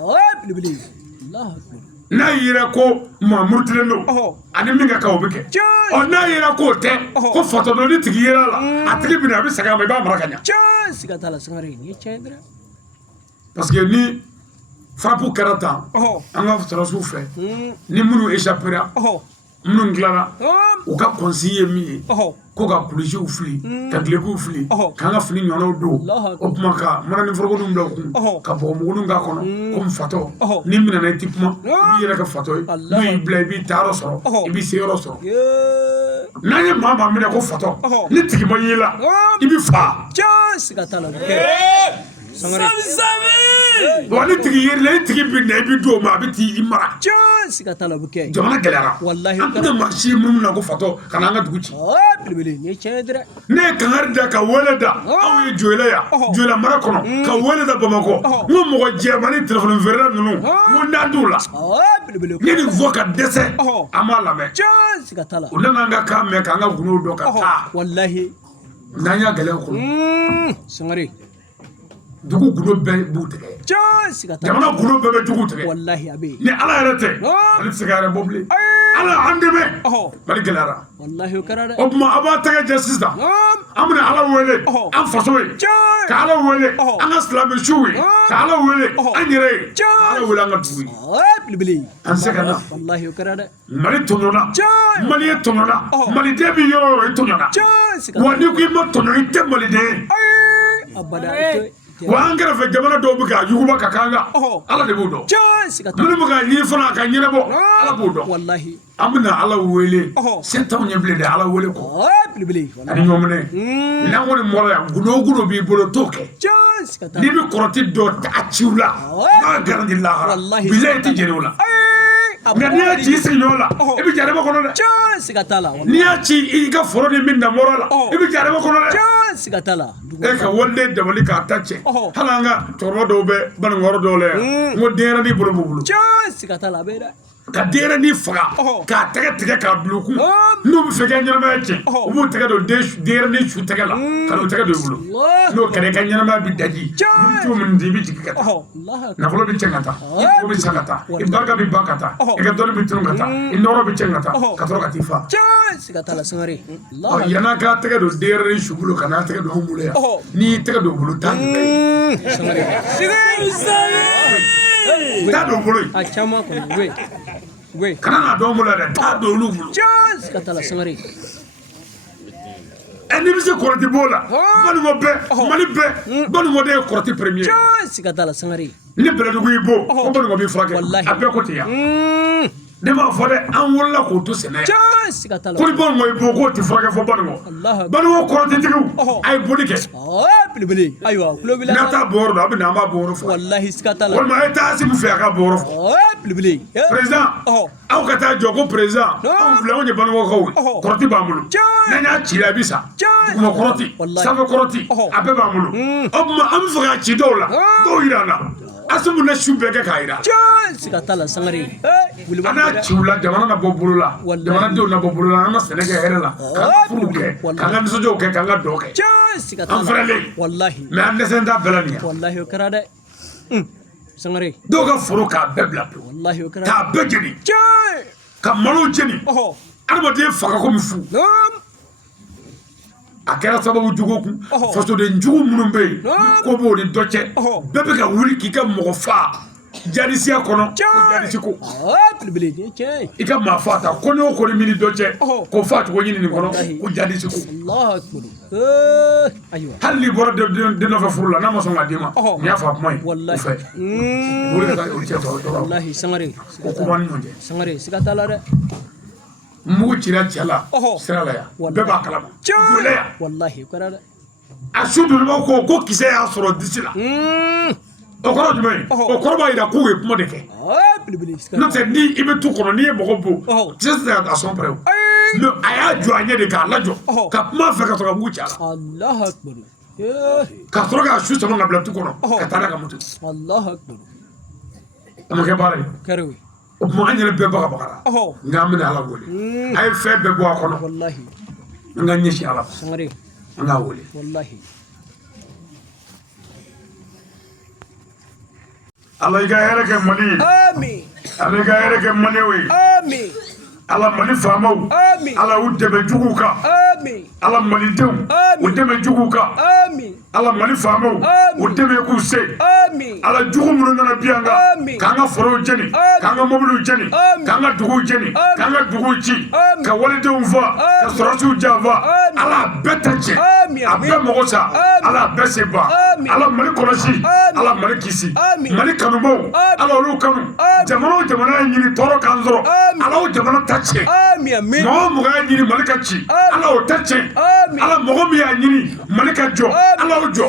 n'a yera ko maa murutilen don ani min ka kan o bɛ kɛ n'a yera k'o tɛ ko fatɔ don ni tigi yera la a tigi minɛ a bɛ segin a ma i b'a mara ka ɲa siga t'a la Sangare nin ye tiɲɛ dɛ parce que ni frappe kɛra tan an ka sɔrɔsiw fɛ ni minnu échappera minnu dilanna u ka consigne ye min ye ko ka polisiw fili ka dulokiw fili k'an ka fini ɲɔgɔnnaw don o tuma ka mana ni foroko bila u kun ka bɔgɔmuguninw k'a kɔnɔ komi fatɔ n'i minɛna i tɛ kuma i b'i yɛrɛ kɛ fatɔ ye n'u y'i bila i b'i taayɔrɔ sɔrɔ i b'i seyɔrɔ sɔrɔ n'an ye maa minɛ ko fatɔ ni tigi ma ye la i bɛ fa siga t'a la Sangare wa ni tigi yeri la i tigi bɛ na i bɛ d'o ma a bɛ t'i mara siga t'a la bɛ kɛ jamana gɛlɛyara wallahi an tɛna maa si minnu na ko fatɔ ka na an ka dugu ci belebele nin ye tiɲɛ dɛ ne ye kangari da ka wele da aw ye joyila yan joyila mara kɔnɔ ka wele da bamakɔ n ko mɔgɔ jɛman ni telefɔni feerela ninnu n ko n'an t'u la belebele ne nin fɔ ka dɛsɛ an b'a lamɛn siga t'a la u nana an ka kan mɛn k'an ka gundo dɔn ka taa wallahi n'an y'a gɛlɛya kɔnɔ Sangare dugu gundo bɛɛ b'u tigɛ siga t'a la jamana gundo bɛɛ bɛ dugu tigɛ wallahi a bɛ ni ala yɛrɛ tɛ ale tɛ se ka yɛrɛ bɔ bilen ala an dɛmɛ mali gɛlɛyara wallahi o kɛra dɛ o tuma a b'a tɛgɛ jɛ sisan an bɛna ala wele an faso ye ka ala wele an ka silamɛsiw ye ka ala wele an yɛrɛ ye ka ala wele an ka dugu ye belebele an se ka na wallahi o kɛra dɛ mali tɔɲɔna mali ye tɔɲɔna maliden bɛ yɔrɔ o yɔrɔ i tɔɲɔna wa n'i ko i ma tɔɲɔ i tɛ maliden ye abada wa an kɛrɛfɛ jamana dɔw bɛ ka yuguba ka k'an kan ala de b'o dɔn minnu bɛ ka ɲini fana a ka ɲɛnabɔ ala b'o dɔn wallahi an bɛna ala wele se t'anw ɲɛ bilen dɛ ala wele kɔ ani ɲɔgɔn minɛ n'an kɔni bɔra yan gundo o gundo b'i bolo t'o kɛ n'i bɛ kɔrɔti dɔ a ciw la n'a garanti lahara bilayi i tɛ jɛnɛ o la nka n'i y'a ci i sigiɲɔgɔn la i bɛ jaraba kɔnɔ dɛ siga t'a la n'i y'a ci i ka foro ni min namɔrɔ la i bɛ jaraba kɔnɔ dɛ siga t'a la e ka waliden dabali k'a ta cɛ hali an ka cɛkɔrɔba dɔw bɛ baninkɔrɔ dɔw la yan n ko denyɛrɛnin bolo b'u bolo siga t'a la a bɛ dɛ ka denyɛrɛnin faga k'a tɛgɛ tigɛ k'a bila u kun n'u bɛ fɛ kɛ ɲɛnamaya cɛ u b'u tɛgɛ don denyɛrɛnin su tɛgɛ la ka n'u tɛgɛ don i bolo n'o kɛra i ka ɲɛnamaya bɛ daji cogo min di i bɛ jigin ka taa nafolo bɛ cɛn ka taa i mago bɛ san ka taa i barika bɛ ban ka taa i ka dɔnni bɛ tunun ka taa i nɔrɔ bɛ cɛn ka taa ka sɔrɔ ka t'i fa siga t'a la Sangare yan'a k'a tɛgɛ don denyɛrɛnin su bolo ka n'a tɛgɛ don anw bolo yan n'i y'i tɛgɛ don o bolo taa nin bɛɛ ye taa don o bolo ye a caman kɔni we kana n'a dɔn bolo dɛ taa don olu bolo siga t'a la Sangare n'i bɛ se kɔrɔti b'o la banikɔ bɛɛ mali bɛɛ banikɔ de ye kɔrɔti premier siga t'a la Sangare ni bɛlɛdugu y'i bɔ ko banikɔ b'i furakɛ a bɛɛ ko ten yan ne b'a fɔ dɛ an wolola k'o to sɛnɛ yan siga t'a la ko ni banikɔ y'i bɔ k'o tɛ furakɛ fɔ banikɔ banikɔ kɔrɔtitigiw a ye boli kɛ belebele ayiwa kulo b'i la n'a t'a bɔ yɔrɔ dɔn a bɛ na an b'a bɔ yɔrɔ fɔ wallahi siga t'a la walima a ye taa Asimu fɛ a ka bɔ yɔrɔ fɔ belebele président aw ka taa jɔ ko président anw filɛ anw ye banikɔkaw ye kɔrɔti b'an bolo n'an y'a ci la a bɛ sa duguma kɔrɔti sanfɛ kɔrɔti a bɛɛ b'an bolo o tuma an bɛ fɛ k'a ci dɔw la dɔw yira an na Asimu na su bɛɛ kɛ k'a yira siga t'a la Sangare an n'a ciw la jamana na bɔ bolo la jamanadenw na bɔ bolo la an ka sɛnɛ kɛ hɛrɛ la k'an ka furuw kɛ k'an ka nisɔndiyaw kɛ k'an ka dɔ kɛ siga t'a an fɛrɛlen wallahi mais an dɛsɛn t'a bɛɛ la nin ye wallahi o kɛra dɛ Sangare dɔw ka foro k'a bɛɛ bila pewu wallahi o kɛra k'a bɛɛ jeni ka malo jeni adamaden faga komi fu a kɛra sababu jugu kun fasoden jugu minnu bɛ yen ko b'o ni dɔ cɛ bɛɛ bɛ ka wuli k'i ka mɔgɔ faa jadisiya kɔnɔ ko jadisi ko Belebele cɛ. i ka maa fa ta ko ne o ko ni mini dɔ cɛ ko fa cogo ɲini nin kɔnɔ ko jadisi ko Allahu akbar. Ayiwa. hali n'i bɔra den nɔfɛ furu la n'a ma sɔn ka d'i ma n'i y'a fɔ a kuma ye o fɛ o de ka taa o cɛ tɔɔrɔ tɔɔrɔ Wallahi Sangare. o ko b'an ni ɲɔgɔn cɛ Sangare siga t'a la dɛ. mugu cira cɛ la sira la yan bɛɛ b'a kalama jole yan Wallahi kɛra dɛ. a su donnaw ko kisɛ y'a sɔrɔ disi la o kɔrɔ jumɛn ye o kɔrɔ b'a yira k'u ye kuma de kɛ Belebele siga. n'o tɛ ni i bɛ tu kɔnɔ n'i ye mɔgɔ bon kisɛ tɛ se ka taa sɔn pɛrɛw mais a y'a jɔ a ɲɛ de k'a lajɔ ka kuma fɛ ka sɔrɔ ka mugu ci a la Allahu akbar. ka sɔrɔ k'a su sama ka bila tu kɔnɔ ka taa n'a ka moto Allahu akbar. a ma kɛ baara ye Kɛra o. o tuma an yɛrɛ bɛɛ bagabagara nka an bɛna ala wele a ye fɛn bɛɛ bɔ a kɔnɔ Wallahi. an ka ɲɛsin ala ma Sangare. an k'a wele Wallahi. ala i ka hɛrɛ kɛ mali ye Amin. ala i ka hɛrɛ kɛ maliɲɛw ye Amin. ala mali faamaw Amin. ala u dɛmɛ juguw kan Amin. ala malidenw u dɛmɛ juguw kan Amin. ala mali faamaw u dɛmɛ k'u se Amin. ala jugu minnu nana bi an kan k'an ka forow jeni k'an ka mobiliw jeni k'an ka duguw jeni k'an ka duguw ci ka waledenw faa ka sɔrɔsiw janfa ala a bɛɛ ta cɛ a bɛɛ mago sa ala a bɛɛ se ban ala mali kɔlɔsi ala mali kisi mali kanubaw ala olu kanu jamana o jamana ye ɲini tɔɔrɔ k'an sɔrɔ ala o jamana ta cɛ Amin. Amin. mɔgɔ o mɔgɔ y'a ɲini mali ka ci ala o ta cɛ ala mɔgɔ min y'a ɲini mali ka jɔ ala o jɔ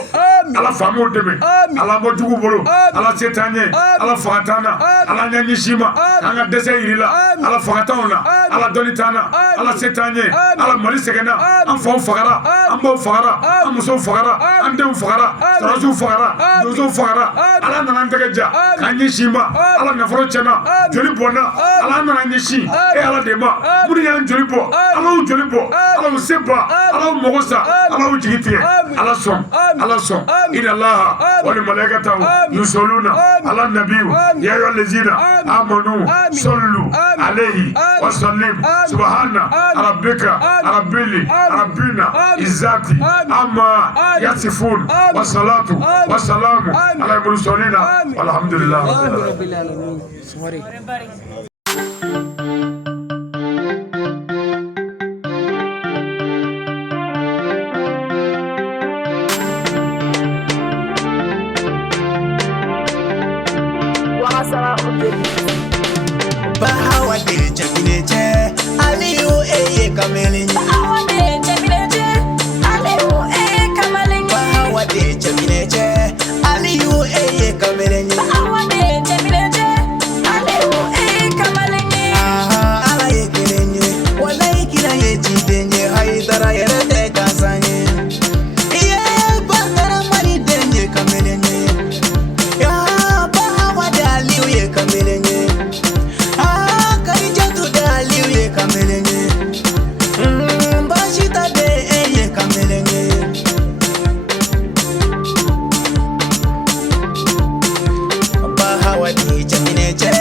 ala faamaw dɛmɛ ala bɔ jugu bolo ala se t'an ye ala faga t'an na ala ɲɛ ɲɛsin ma k'an ka dɛsɛ yiri la ala faga t'anw na ala dɔnni t'an na ala se t'an ye ala mali sɛgɛnna an faw fagara an baw fagara an musow fagara an denw fagara sɔrɔsiw fagara donsow fagara ala nana an tɛgɛ ja k'an ɲɛsin ma ala nafolo tiɲɛna joli bɔnna ala nana ɲɛsin e ala de ma minnu y'an joli bɔ ala y'u joli bɔ ala y'u se ban ala y'u mago sa ala y'u jigi tigɛ ala sɔn ala sɔn ina laha wali malaikatahu yusalluna ala nabiyu ya ayyuha allazina amanu sallu alayhi wa sallim subhana rabbika rabbina izzati amma yasifun wa salatu wa salamu ala mursalina walhamdulillah Rabbil alamin. Sangare. Bahawa de Jabineche, Aliyu Eye Kamelin. Bahawa de Jabineche, Aliyu Eye Kamelin. Bahawa de Jabineche, Aliyu Eye Kamelin. Bahawa de Jabineche, Aliyu Eye Kamelin. Aha, ala ye kelenye, wala ye kila ye jidenye, haidara yere te kasanye. Iye bandara mani denye kamelenye. Ya Bahawa de Aliyu Eye Kamelin. Bahawa di Jabineche,